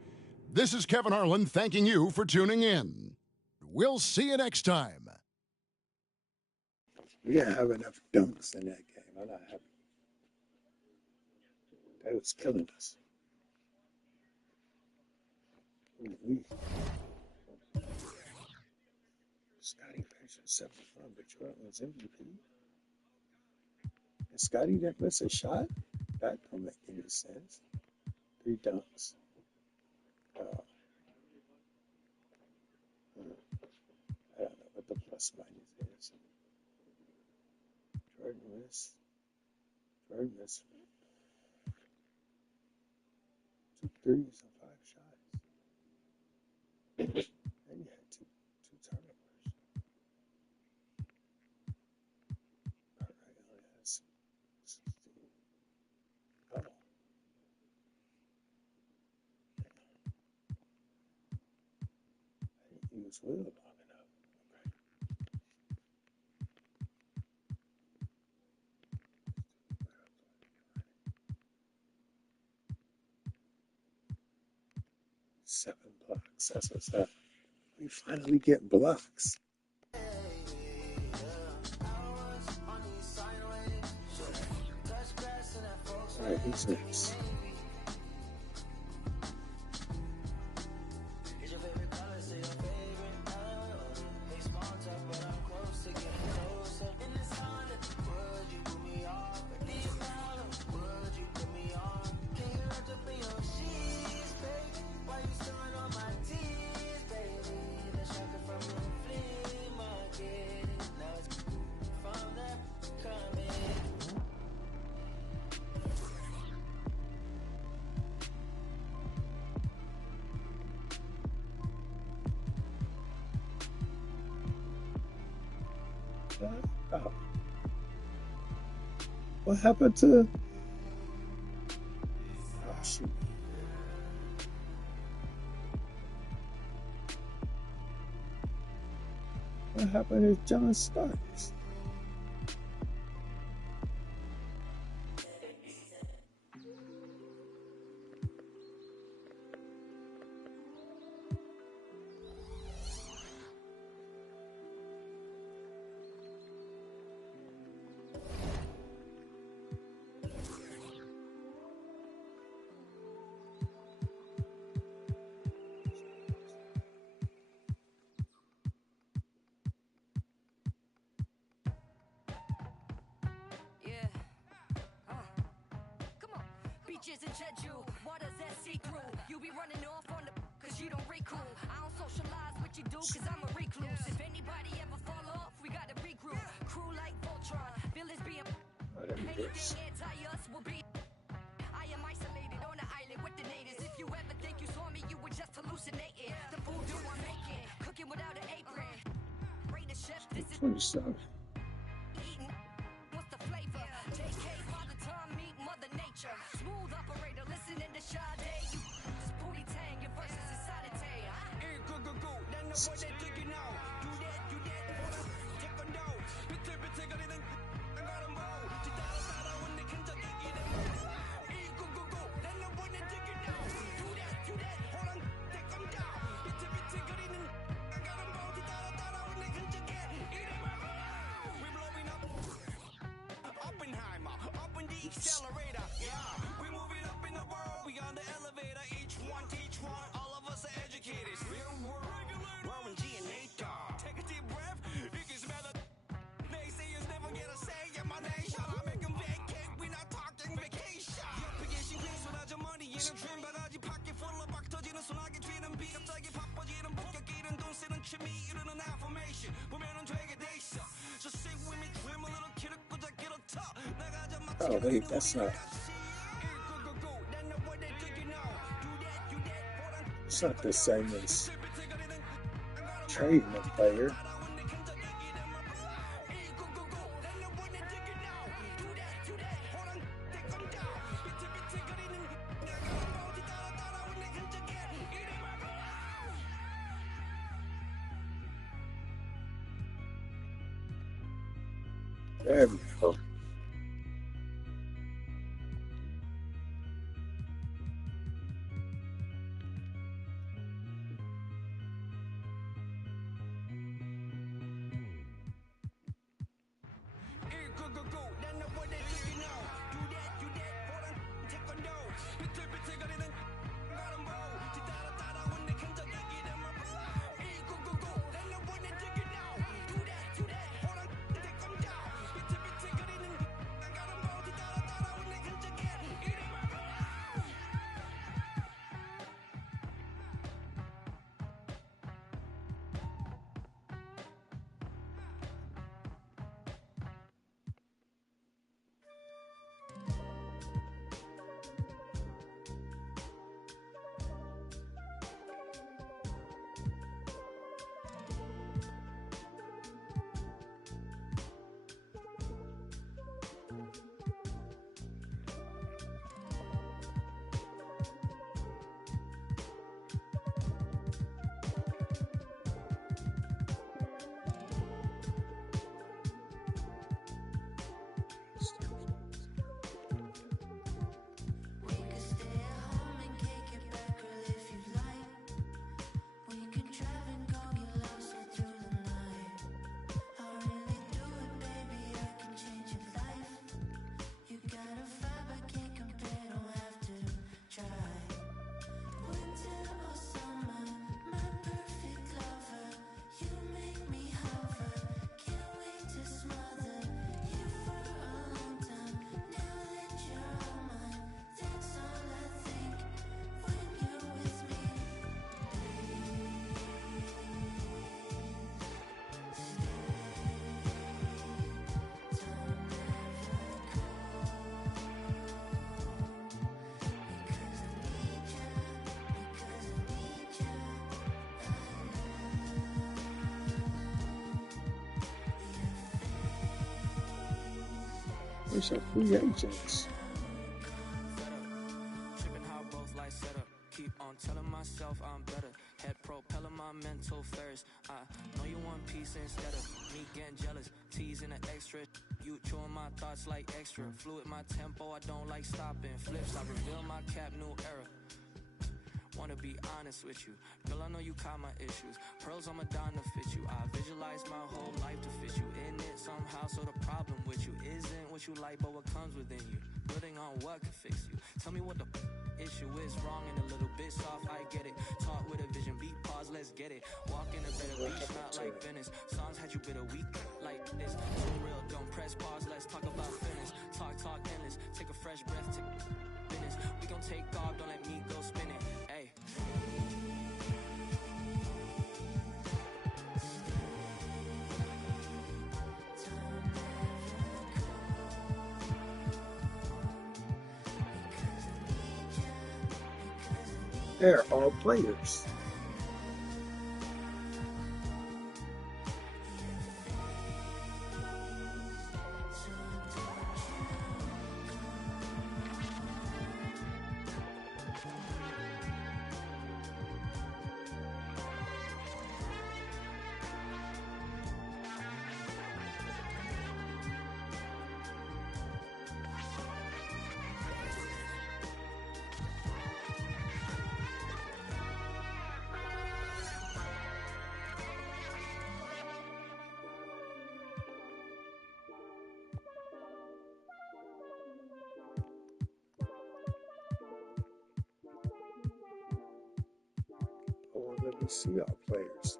this is Kevin Harlan thanking you for tuning in. We'll see you next time. We didn't have enough dunks in that game. I'm not happy. That was killing us. Ooh-wee. Scotty finished at 71, but Jordan was MVP. And Scotty didn't miss a shot? That don't make any sense. 3 dunks. I don't know what the plus minus is. Jordan missed 2 threes and 5 shots. And he had two turnovers. All right, only has 16. Oh. I didn't use Will long enough. Okay. Seven blocks. That's what's up. We finally get blocks. All right, who's next? Oh. What happened to? Oh, shoot. What happened to John Starks? And Jeju, what does that see through? You be running off on the cause you don't recool. I don't socialize what you do cause I'm a recluse. If anybody ever fall off, we gotta regroup. Crew like Voltron, villains being anything anti-us will be. I am isolated on an island with the natives. If you ever think you saw me, you were just hallucinating. Funny stuff. What's the flavor? JK by the time meet Mother Nature. Smooth operator, listening to Sade. This booty tang, your verses is Saturday. Hey, go, go, go. Then the boy they took you now. Do that, take on down. Take on it. I got them all. Chitara when they can take it. Hey, go, go, go. Then the boy they took you now. Do that. Hold on, take them down. Take on it. I got them all. Chitara when they can take it. We blowing up. Oppenheimer, up in the accelerator. Yeah, we moving up in the world. We on the elevator. Each one, all of us are educated. Real world, Warren G and Nate Dogg. Take a deep breath. You can smell the naysayers never get a say in my nation. I make them vacate. We not talking vacation. 옆에 계신 쏟아져 머리에는 dream 바가지 pocket full of 박 터지는 소나기 쥐는 비 갑자기 바빠지는 본격끼는 돈 쓰는 취미 이루는 affirmation. 보면은 되게 돼 있어. Just sing with me, dream a little kid. Oh, wait, that's not. It's not the same as trading a player. There we go. There's some free agents. Keep on telling myself I'm better. Head propelling my mental first. I know you want peace instead of me getting jealous. Teasing the extra. You chewing my thoughts like extra. Fluid my tempo, I don't like stopping. Flips, I reveal my cap, new era. Wanna be honest with you. Girl, I know you caught my issues. Pearls on Madonna fit you. I visualize my whole life to fit you in it somehow. So the problem with you isn't what you like, but what comes within you. Building on what can fix you. Tell me what the issue is. Wrong and a little bit soft, I get it. Talk with a vision, beat pause, let's get it. Walk in a better beach, not like Venice. Songs had you bit a week like this. So real, don't press pause, let's talk about fitness. Talk endless, take a fresh breath, take business. We gon' take off, don't let me go spinning. Hey. They're all players. See our players.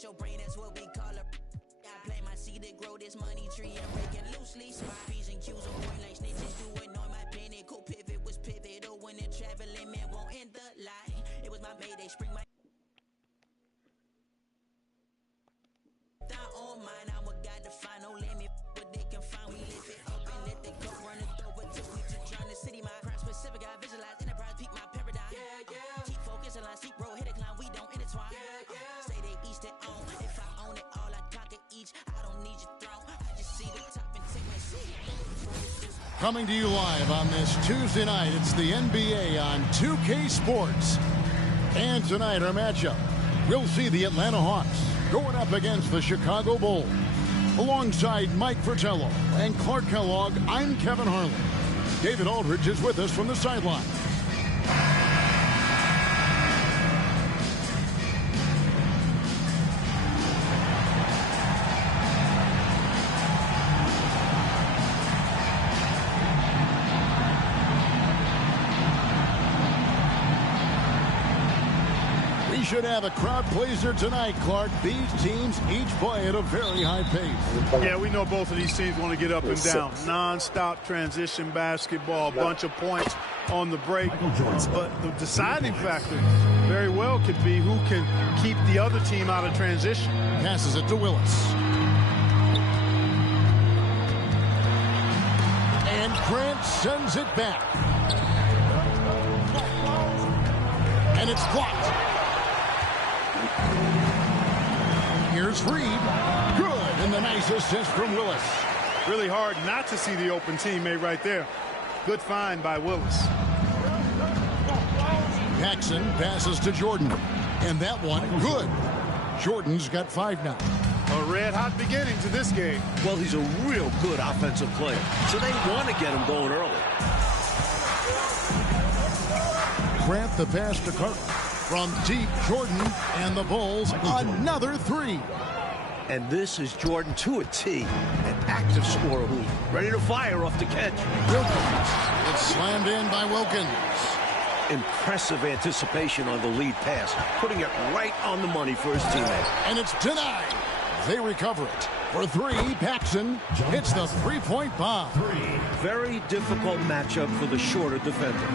Your brain, that's what we call it. I plant my seed to grow this money tree and break it loosely. Smart P's and Q's on point like snitches do it on my pinnacle. Pivot was pivotal when they're traveling, man, won't end the line. It was my mayday, spring my down on mine. I'm a guy to find no limit, but they can find. We lift it up and let the cup run it over till we just drown the city. My crime specific, I visualize enterprise, peak my paradigm. Yeah, yeah. Keep focused and I seek road, hit a climb, we don't intertwine. Yeah, yeah. Say they each their own. If I own it all, I conquer each. I don't need your throne. I just see the top and take my seat. Coming to you live on this Tuesday night, it's the NBA on 2K Sports. And tonight, our matchup, we'll see the Atlanta Hawks going up against the Chicago Bulls. Alongside Mike Fratello and Clark Kellogg, I'm Kevin Harlan. David Aldridge is with us from the sideline. Should have a crowd pleaser tonight, Clark. These teams each play at a very high pace. Yeah, we know both of these teams want to get up and down. Non-stop transition basketball, a bunch of points on the break. But the deciding factor very well could be who can keep the other team out of transition. Passes it to Willis. And Grant sends it back. And it's blocked. Here's Reed. Good. And the nice assist from Willis. Really hard not to see the open teammate right there. Good find by Willis. Paxson passes to Jordan. And that one, good. Jordan's got 5 now. A red-hot beginning to this game. Well, he's a real good offensive player, so they want to get him going early. Grant the pass to Carter. From deep, Jordan and the Bulls, another 3. And this is Jordan to a T, an active scorer who's ready to fire off the catch. Wilkins. It's slammed in by Wilkins. Impressive anticipation on the lead pass, putting it right on the money for his teammate. And it's denied. They recover it. For 3, Paxson hits the three-point bomb. Very difficult matchup for the shorter defender.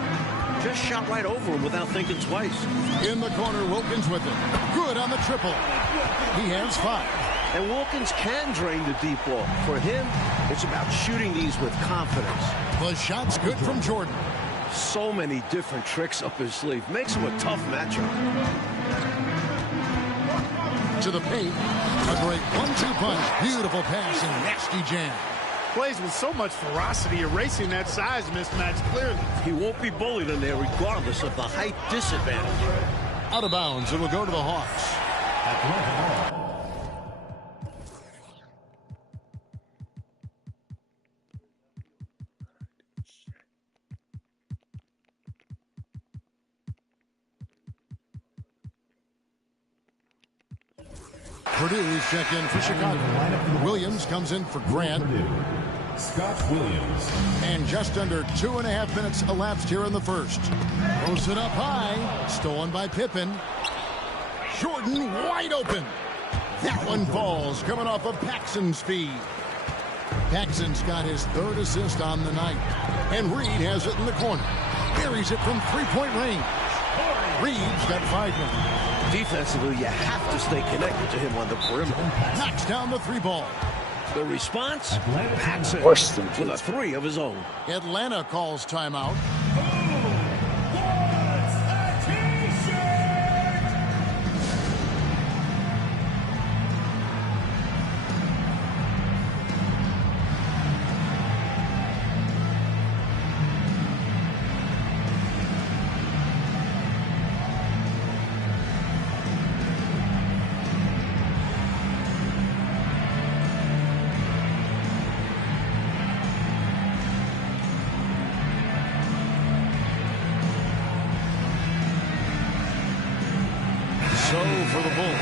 Just shot right over him without thinking twice. In the corner, Wilkins with it. Good on the triple. He has 5. And Wilkins can drain the deep ball. For him, it's about shooting these with confidence. The shot's good from Jordan. So many different tricks up his sleeve. Makes him a tough matchup. To the paint. A great 1-2 punch. Beautiful pass and nasty jam. Plays with so much ferocity, erasing that size mismatch clearly. He won't be bullied in there regardless of the height disadvantage. Out of bounds, it will go to the Hawks. Purdue's check in for Chicago. Williams comes in for Grant. Scott Williams. And just under 2.5 minutes elapsed here in the first. Throws it up high. Stolen by Pippen. Jordan wide open. That one falls, coming off of Paxson's feed. Paxson's got his 3rd assist on the night. And Reed has it in the corner. Buries it from 3-point range. Reed's got 5 now. Defensively, you have to stay connected to him on the perimeter. Knocks down the 3-ball. The response? Paxson with a 3 of his own. Atlanta calls timeout. for the Bulls.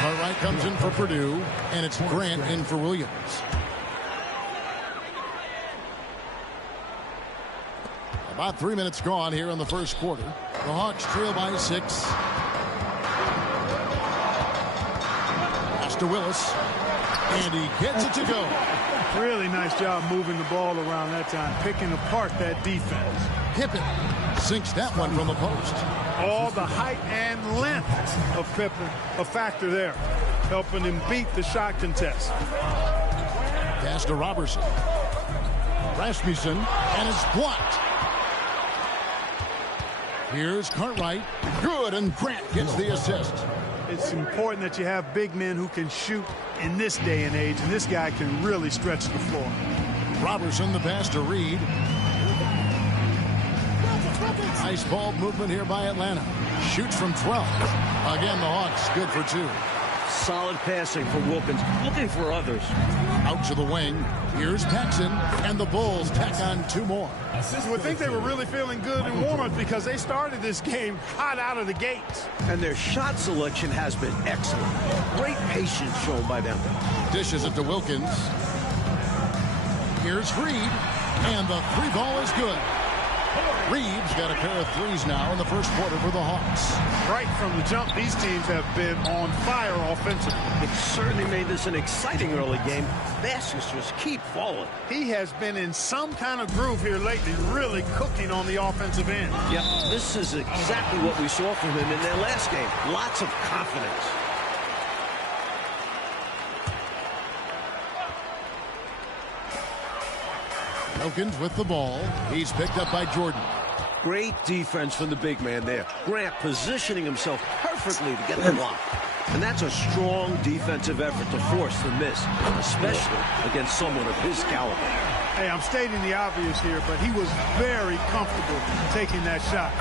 Cartwright comes in for Purdue, and it's Grant in for Williams. About 3 minutes gone here in the first quarter. The Hawks trail by 6. Pass to Willis, and he gets it to go. Really nice job moving the ball around that time, picking apart that defense. Pippen sinks that one from the post. All the height and length of Pippen, a factor there, helping him beat the shot contest. Pass to Robertson. Rasmussen, and it's blocked. Here's Cartwright. Good, and Grant gets the assist. It's important that you have big men who can shoot in this day and age, and this guy can really stretch the floor. Robertson, the pass to Reed. Nice ball movement here by Atlanta. Shoots from 12. Again, the Hawks good for 2. Solid passing from Wilkins, looking for others. Out to the wing. Here's Paxson, and the Bulls tack on 2 more. You would think they were really feeling good in warm-ups because they started this game hot out of the gates. And their shot selection has been excellent. Great patience shown by them. Dishes it to Wilkins. Here's Reed, and the 3 ball is good. Reeves got a pair of 3s now in the first quarter for the Hawks. Right from the jump, these teams have been on fire offensively. It certainly made this an exciting early game. Baskets just keep falling. He has been in some kind of groove here lately, really cooking on the offensive end. Yep, this is exactly what we saw from him in their last game. Lots of confidence. Wilkins with the ball. He's picked up by Jordan. Great defense from the big man there. Grant positioning himself perfectly to get the block. And that's a strong defensive effort to force the miss, especially against someone of his caliber. Hey, I'm stating the obvious here, but he was very comfortable taking that shot.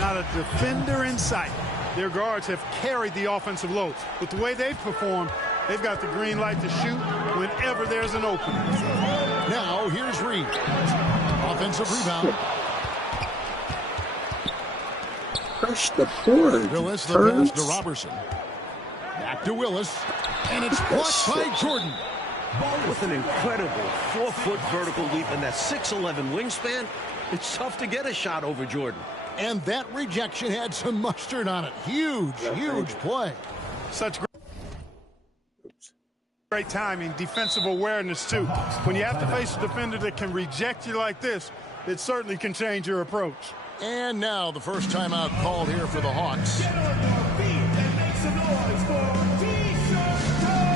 Not a defender in sight. Their guards have carried the offensive load. With the way they've performed, they've got the green light to shoot whenever there's an opening. Now, here's Reed. Offensive rebound. Crush the board. Willis, the pass to Robertson. Back to Willis. And it's blocked by Jordan. With an incredible 4-foot vertical leap and that 6'11" wingspan, it's tough to get a shot over Jordan. And that rejection had some mustard on it. Huge, huge play. Such great timing, defensive awareness, too. When you have to face a defender that can reject you like this, it certainly can change your approach. And now the first timeout called here for the Hawks. Get on your feet and make some noise for T-shirt time!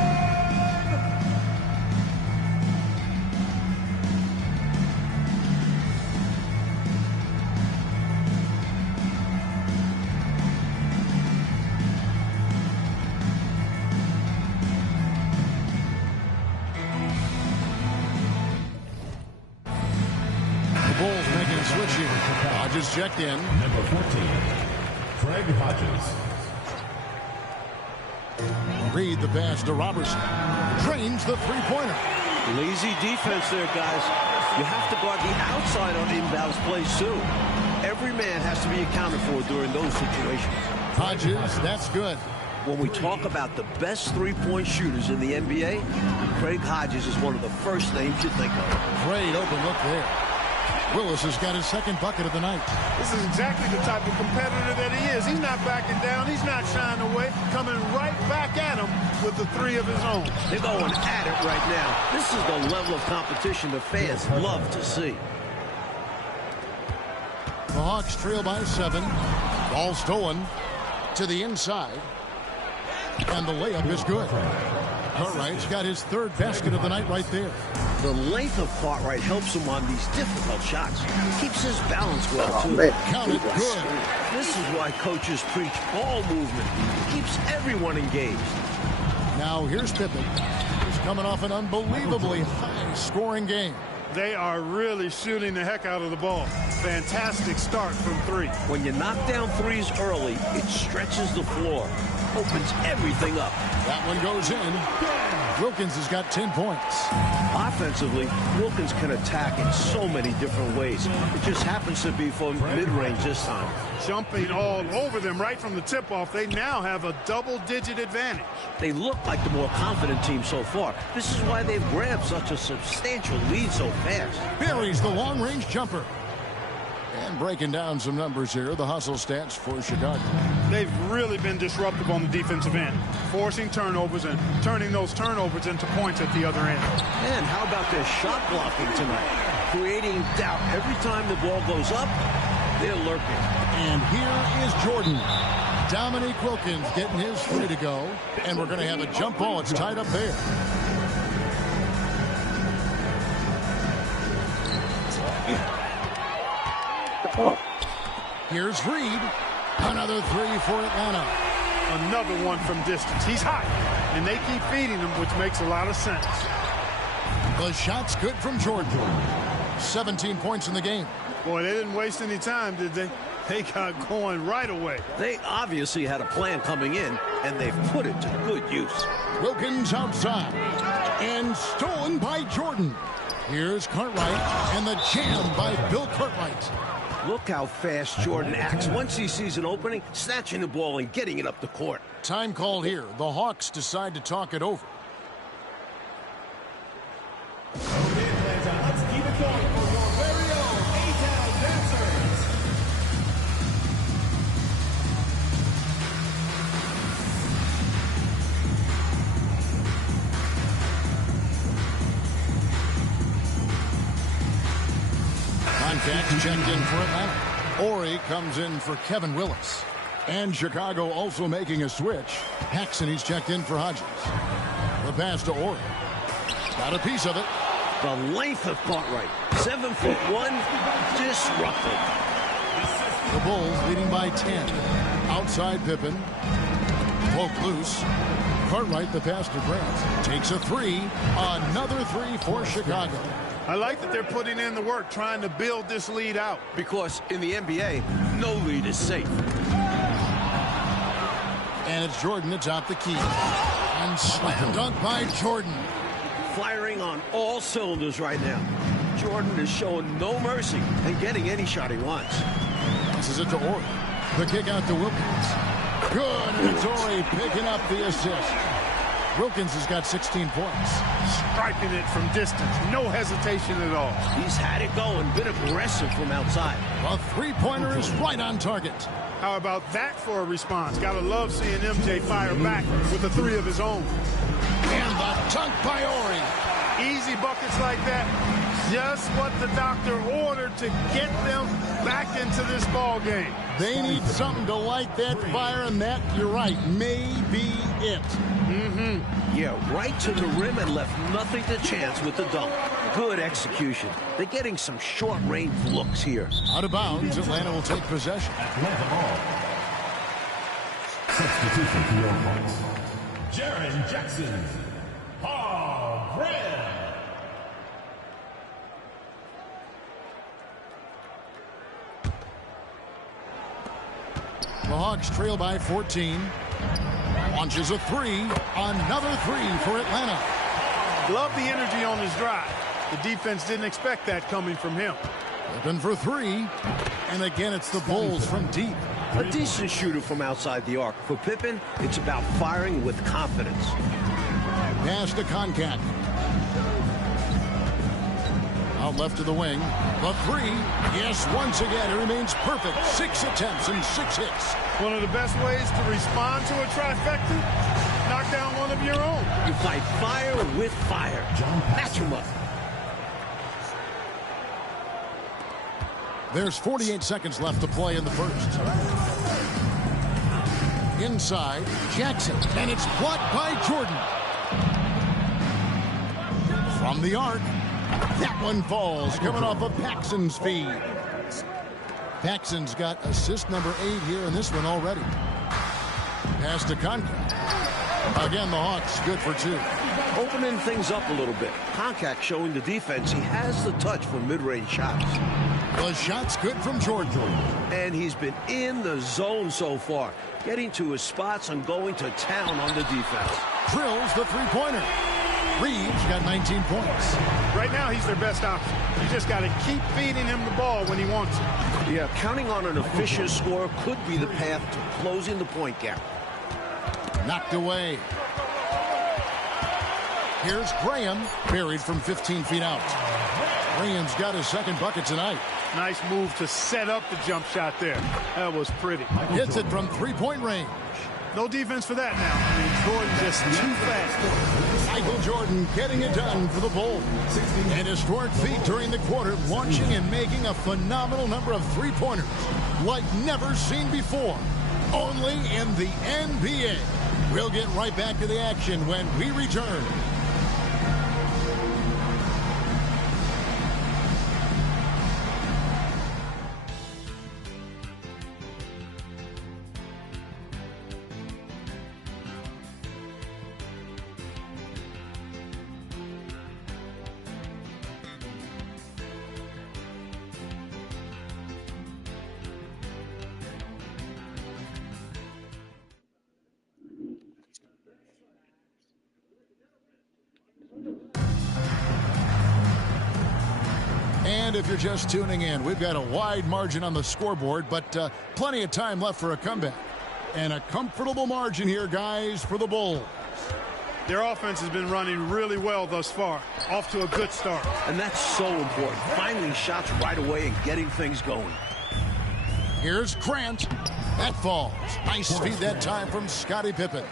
Bulls making a switch here. Hodges checked in. Number 14, Craig Hodges. Reed the pass to Robertson. Drains the three-pointer. Lazy defense there, guys. You have to guard the outside on inbounds plays, too. Every man has to be accounted for during those situations. Hodges, that's good. When we talk about the best three-point shooters in the NBA, Craig Hodges is one of the first names you think of. Great open look there. Willis has got his second bucket of the night. This is exactly the type of competitor that he is. He's not backing down. He's not shying away. Coming right back at him with the 3 of his own. They're going at it right now. This is the level of competition the fans love to see. The Hawks trail by 7. Ball stolen to the inside. And the layup is good. Cartwright's got his 3rd basket of the night right there. The length of Cartwright helps him on these difficult shots. Keeps his balance well, too. Counted good. This is why coaches preach ball movement. Keeps everyone engaged. Now here's Pippen. He's coming off an unbelievably high-scoring game. They are really shooting the heck out of the ball. Fantastic start from 3. When you knock down threes early, it stretches the floor. Opens everything up. That one goes in. Wilkins has got 10 points. Offensively, Wilkins can attack in so many different ways. It just happens to be from mid-range this time. Jumping all over them right from the tip-off. They now have a double-digit advantage. They look like the more confident team so far. This is why they've grabbed such a substantial lead so fast. Buries the long-range jumper. And breaking down some numbers here, the hustle stats for Chicago. They've really been disruptive on the defensive end, forcing turnovers and turning those turnovers into points at the other end. And how about their shot blocking tonight? Creating doubt every time the ball goes up, they're lurking. And here is Jordan. Dominique Wilkins getting his three to go. And we're going to have a jump ball. It's tied up there. Here's Reed. Another three for Atlanta. Another one from distance. He's hot, and they keep feeding him, which makes a lot of sense. The shot's good from Jordan. 17 points in the game. Boy, they didn't waste any time, did they? They got going right away. They obviously had a plan coming in, and they've put it to good use. Wilkins outside. And stolen by Jordan. Here's Cartwright, and the jam by Bill Cartwright. Look how fast Jordan acts. Once he sees an opening, snatching the ball and getting it up the court. Time called here. The Hawks decide to talk it over. Okay, Atlanta, let's keep it going for your very own A-Town dancers. Contact checked in for Atlanta. Ori comes in for Kevin Willis. And Chicago also making a switch. Paxson, he's checked in for Hodges. The pass to Ori. Got a piece of it. The length of Cartwright. 7'1", disruptive. The Bulls leading by 10. Outside Pippen. Broke loose. Cartwright, the pass to Grant. Takes a three. Another three for Chicago. I like that they're putting in the work, trying to build this lead out. Because in the NBA, no lead is safe. And it's Jordan that's out the key. And slam dunk by Jordan. Firing on all cylinders right now. Jordan is showing no mercy and getting any shot he wants. Passes it to Ori. The kick out to Wilkins. Good, and it's Ori picking up the assist. Wilkins has got 16 points. Striping it from distance. No hesitation at all. He's had it going, been aggressive from outside. A three-pointer is right on target. How about that for a response? Gotta love seeing MJ fire back with a three of his own. And the dunk by Ori. Easy buckets like that. Just what the doctor ordered to get them back into this ball game. They need something to light that fire, and that, you're right, may be it. Yeah, right to the rim and left nothing to chance with the dunk. Good execution. They're getting some short-range looks here. Out of bounds, Atlanta will take possession. Atlanta ball. Substitution for your points. Jaren Jackson. Paul Graham. The Hawks trail by 14. Launches a three. Another three for Atlanta. Love the energy on his drive. The defense didn't expect that coming from him. Open for three. And again, it's the Bulls from deep. A decent shooter from outside the arc. For Pippen, it's about firing with confidence. Pass to Concat. Out left to the wing. The three. Yes, once again, it remains perfect. 6 attempts and 6 hits. One of the best ways to respond to a trifecta, knock down one of your own. You fight fire with fire. Match him up. There's 48 seconds left to play in the first. Inside, Jackson, and it's blocked by Jordan. From the arc, that one falls, coming off of Paxson's feed. Paxson's got assist number 8 here in this one already. Pass to Concat. Again, the Hawks good for 2. Opening things up a little bit. Concat showing the defense he has the touch for mid-range shots. The shot's good from Jordan. And he's been in the zone so far, getting to his spots and going to town on the defense. Drills the three-pointer. Reeves got 19 points. Right now, he's their best option. You just got to keep feeding him the ball when he wants it. Yeah, counting on an efficient score could be the path to closing the point gap. Knocked away. Here's Graham, buried from 15 feet out. Graham's got his second bucket tonight. Nice move to set up the jump shot there. That was pretty. Hits it from three-point range. No defense for that now. I mean, Jordan's just too fast. Michael Jordan getting it done for the Bulls. An historic feat during the quarter, launching and making a phenomenal number of three-pointers like never seen before. Only in the NBA. We'll get right back to the action when we return. And if you're just tuning in, we've got a wide margin on the scoreboard, but plenty of time left for a comeback. And a comfortable margin here, guys, for the Bulls. Their offense has been running really well thus far. Off to a good start. And that's so important. Finding shots right away and getting things going. Here's Grant. That falls. Nice feed that time from Scottie Pippen.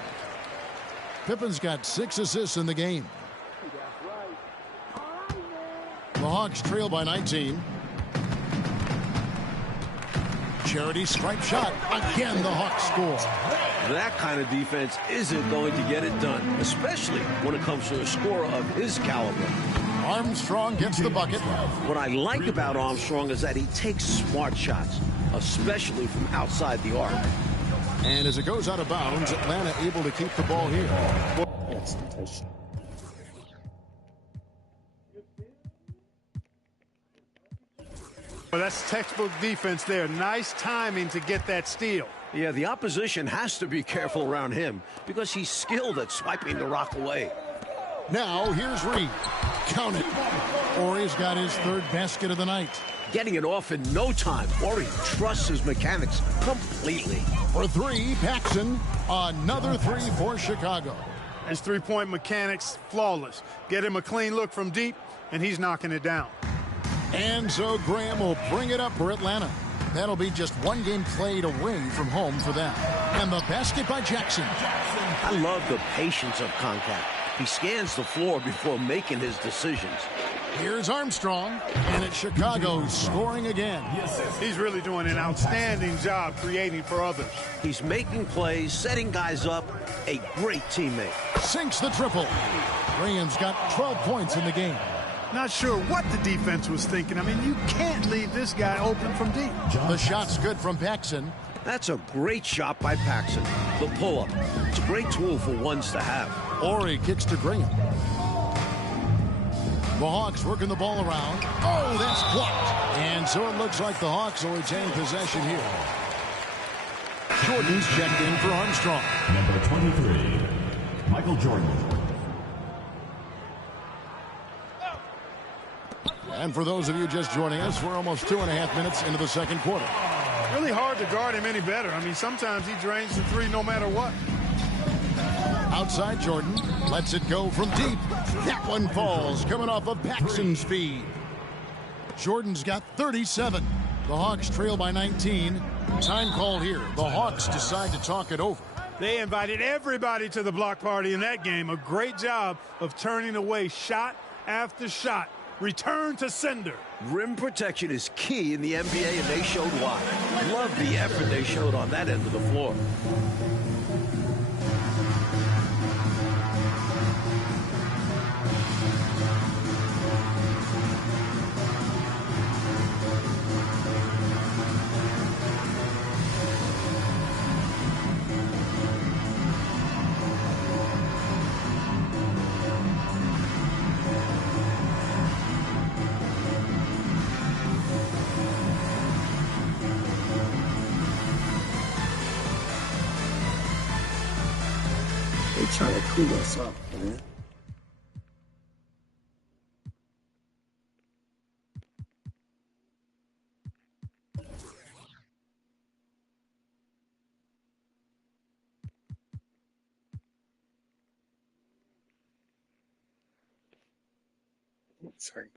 Pippen's got 6 assists in the game. The Hawks trail by 19. Charity stripe shot. Again, the Hawks score. That kind of defense isn't going to get it done, especially when it comes to a scorer of his caliber. Armstrong gets the bucket. What I like about Armstrong is that he takes smart shots, especially from outside the arc. And as it goes out of bounds, Atlanta able to keep the ball here. Well, that's textbook defense there. Nice timing to get that steal. Yeah, the opposition has to be careful around him because he's skilled at swiping the rock away. Now, here's Reed. Count it. Horry's got his third basket of the night. Getting it off in no time. Horry trusts his mechanics completely. For three, Paxson. Another three for Chicago. His three-point mechanics, flawless. Get him a clean look from deep, and he's knocking it down. And so Graham will bring it up for Atlanta. That'll be just one game played away from home for them. And the basket by Jackson. I love the patience of Concacaf. He scans the floor before making his decisions. Here's Armstrong, and it's Chicago scoring again. He's really doing an outstanding job creating for others. He's making plays, setting guys up, a great teammate. Sinks the triple. Graham's got 12 points in the game. Not sure what the defense was thinking. I mean, you can't leave this guy open from deep. The shot's good from Paxson. That's a great shot by Paxson. The pull-up. It's a great tool for ones to have. Horry kicks to Graham. The Hawks working the ball around. Oh, that's blocked. And so it looks like the Hawks will retain possession here. Jordan's checked in for Armstrong. Number 23, Michael Jordan. And for those of you just joining us, we're almost 2.5 minutes into the second quarter. Really hard to guard him any better. I mean, sometimes he drains the three no matter what. Outside Jordan, lets it go from deep. That one falls, coming off of Paxson's feed. Jordan's got 37. The Hawks trail by 19. Time called here. The Hawks decide to talk it over. They invited everybody to the block party in that game. A great job of turning away shot after shot. Return to sender. Rim protection is key in the NBA, and they showed why. Love the effort they showed on that end of the floor. They trying to cool us off, man. Sorry.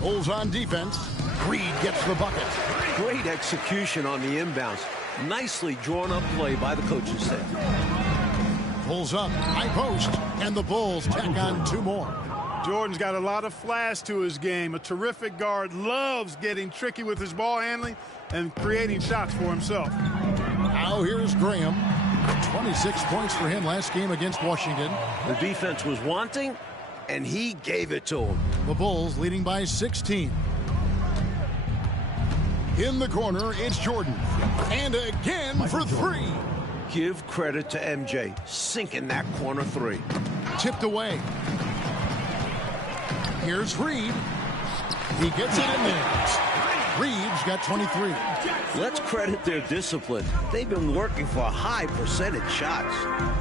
Bulls on defense. Reed gets the bucket. Great execution on the inbounds. Nicely drawn up play by the coaching staff. Pulls up, high post, and the Bulls tack on 2 more. Jordan's got a lot of flash to his game. A terrific guard, loves getting tricky with his ball handling and creating shots for himself. Now here's Graham. 26 points for him last game against Washington. The defense was wanting, and he gave it to him. The Bulls leading by 16. In the corner, it's Jordan. And again for 3. Give credit to MJ, sinking that corner 3. Tipped away. Here's Reed. He gets it in there. Reed's got 23. Let's credit their discipline. They've been working for high percentage shots.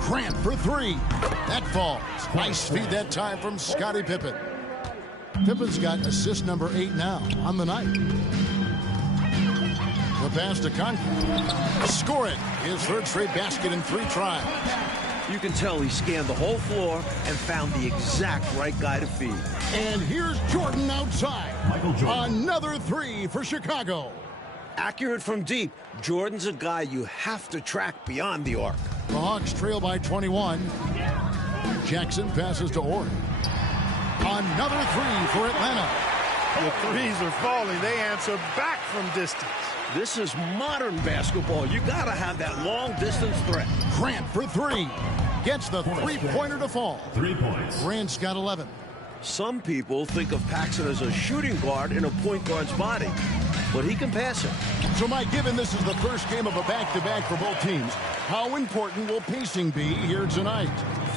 Grant for 3. That falls. Nice feed that time from Scottie Pippen. Pippen's got assist number 8 now on the night. The pass to Conklin. Score it. His 3rd straight basket in 3 tries. You can tell he scanned the whole floor and found the exact right guy to feed. And here's Jordan outside. Another 3 for Chicago. Accurate from deep. Jordan's a guy you have to track beyond the arc. The Hawks trail by 21. Jackson passes to Orr. Another 3 for Atlanta. The threes are falling. They answer back from distance. This is modern basketball. You got to have that long-distance threat. Grant for 3. Gets the 3-pointer to fall. 3 points. Grant's got 11. Some people think of Paxson as a shooting guard in a point guard's body, but he can pass it. So, Mike, given this is the first game of a back-to-back for both teams, how important will pacing be here tonight?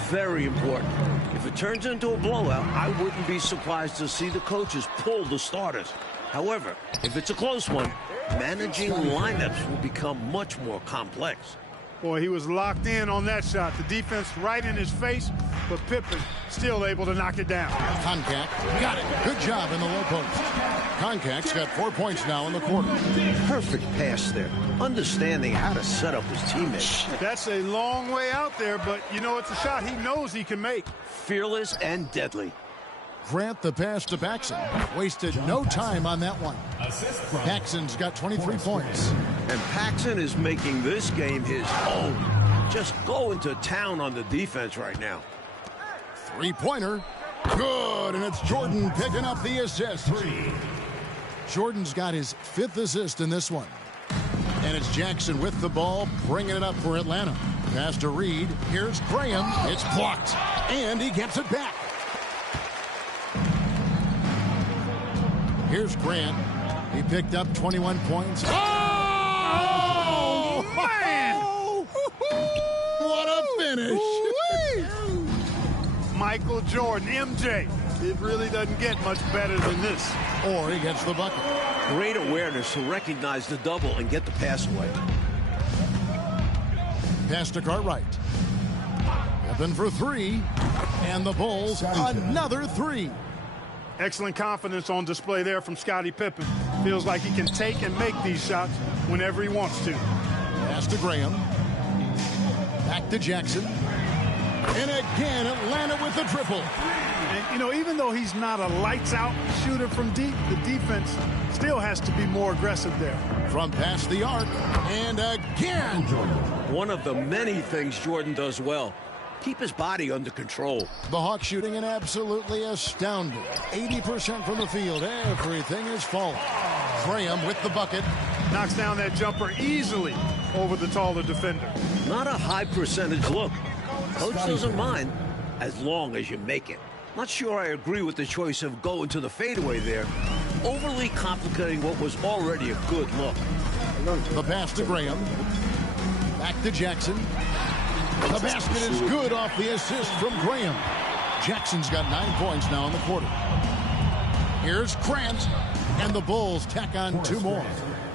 Very important. If it turns into a blowout, I wouldn't be surprised to see the coaches pull the starters. However, if it's a close one, managing lineups will become much more complex. Boy, he was locked in on that shot. The defense right in his face, but Pippen still able to knock it down. Koncak got it. Good job in the low post. Koncak's got 4 points now in the quarter. Perfect pass there. Understanding how to set up his teammates. That's a long way out there, but you know it's a shot he knows he can make. Fearless and deadly. Grant the pass to Paxson. Wasted no time on that one. Paxson's got 23 points. And Paxson is making this game his own. Just going to town on the defense right now. 3-pointer. Good, and it's Jordan picking up the assist. Jordan's got his 5th assist in this one. And it's Jackson with the ball, bringing it up for Atlanta. Pass to Reed. Here's Graham. It's blocked. And he gets it back. Here's Grant. He picked up 21 points. Oh, man! What a finish. Michael Jordan, MJ. It really doesn't get much better than this. Or he gets the bucket. Great awareness to recognize the double and get the pass away. Pass to Cartwright. Open for 3. And the Bulls, another 3. Excellent confidence on display there from Scottie Pippen. Feels like he can take and make these shots whenever he wants to. Pass to Graham. Back to Jackson. And again, Atlanta with the triple. And, you know, even though he's not a lights-out shooter from deep, the defense still has to be more aggressive there. From past the arc, and again. One of the many things Jordan does well. Keep his body under control. The Hawks shooting an absolutely astounding 80% from the field. Everything is falling. Graham with the bucket. Knocks down that jumper easily over the taller defender. Not a high percentage look. Coach doesn't mind as long as you make it. Not sure I agree with the choice of going to the fadeaway there. Overly complicating what was already a good look. The pass to Graham. Back to Jackson. The basket is good off the assist from Graham. Jackson's got 9 points now in the quarter. Here's Grant, and the Bulls tack on 2 more.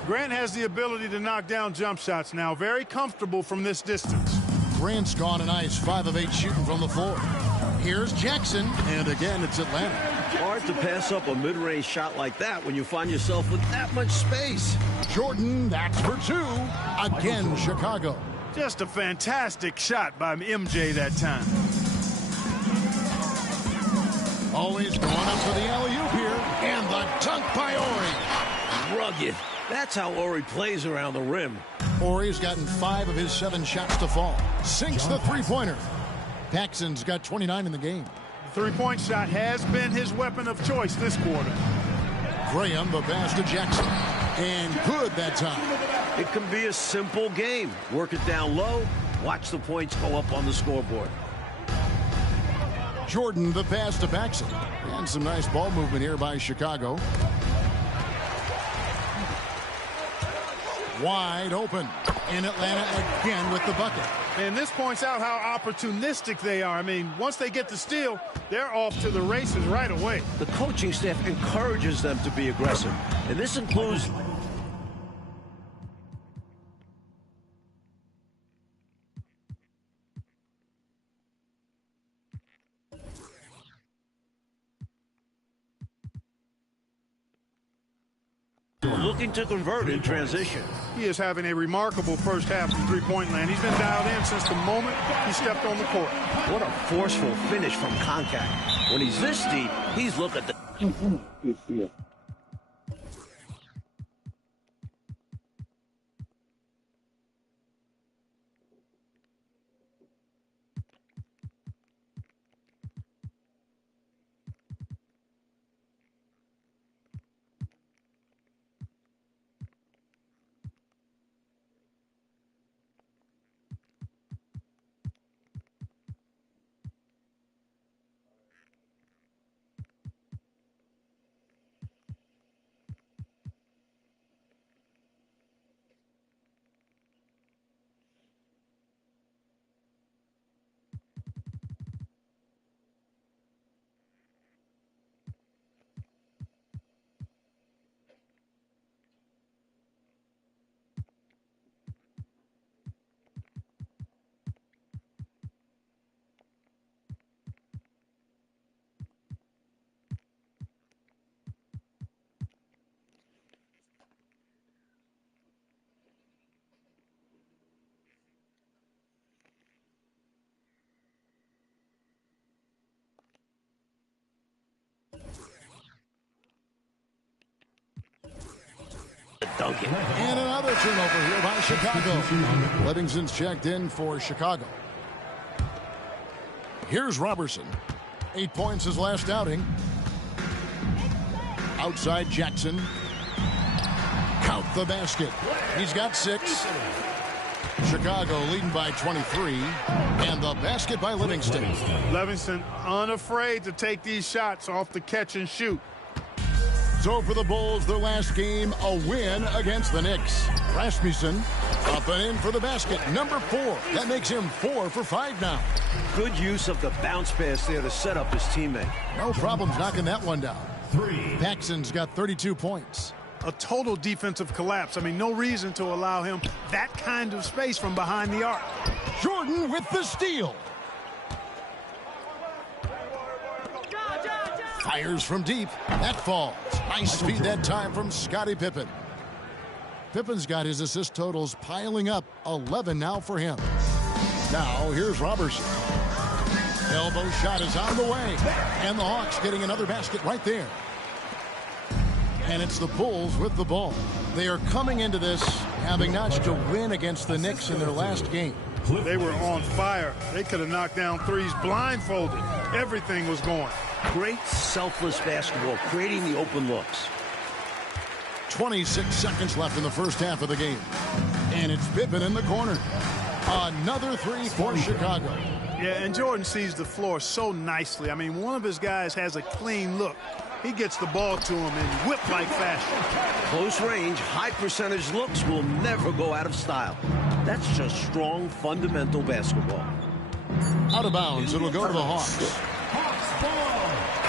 Grant has the ability to knock down jump shots now. Very comfortable from this distance. Grant's gone a nice 5 of 8 shooting from the floor. Here's Jackson, and again it's Atlanta. Hard to pass up a mid-range shot like that when you find yourself with that much space. Jordan, that's for 2. Again, Chicago. Just a fantastic shot by MJ that time. Always going up for the alley-oop here, and the dunk by Ori. Rugged. That's how Ori plays around the rim. Ori's gotten 5 of his 7 shots to fall. Sinks the three-pointer. Paxson's got 29 in the game. The three-point shot has been his weapon of choice this quarter. Graham, the pass to Jackson. And good that time. It can be a simple game. Work it down low. Watch the points go up on the scoreboard. Jordan, the pass to Paxson. And some nice ball movement here by Chicago. Wide open. In Atlanta again with the bucket. And this points out how opportunistic they are. I mean, once they get the steal, they're off to the races right away. The coaching staff encourages them to be aggressive. And this includes... looking to convert in transition. He is having a remarkable first half of three-point land. He's been dialed in since the moment he stepped on the court. What a forceful finish from contact. When he's this deep, he's looking at the... Duncan. And another turnover here by Chicago. Livingston's checked in for Chicago. Here's Robertson. 8 points his last outing. Outside Jackson. Count the basket. He's got 6. Chicago leading by 23. And the basket by Livingston. Livingston unafraid to take these shots off the catch and shoot. So for the Bulls, their last game, a win against the Knicks. Rasmussen up and in for the basket, number 4. That makes him 4 for 5 now. Good use of the bounce pass there to set up his teammate. No problems knocking that one down. 3. Paxson's got 32 points. A total defensive collapse. I mean, no reason to allow him that kind of space from behind the arc. Jordan with the steal. Fires from deep. That falls. Nice speed that time from Scottie Pippen. Pippen's got his assist totals piling up. 11 now for him. Now here's Robertson. Elbow shot is on the way. And the Hawks getting another basket right there. And it's the Bulls with the ball. They are coming into this having notched a win against the Knicks in their last game. They were on fire. They could have knocked down threes blindfolded. Everything was going. Great selfless basketball, creating the open looks. 26 seconds left in the first half of the game. And it's Pippen in the corner. Another three for Chicago. Yeah, and Jordan sees the floor so nicely. I mean, one of his guys has a clean look. He gets the ball to him in whip-like fashion. Close range, high percentage looks will never go out of style. That's just strong, fundamental basketball. Out of bounds, it'll go to the Hawks. Hawks ball.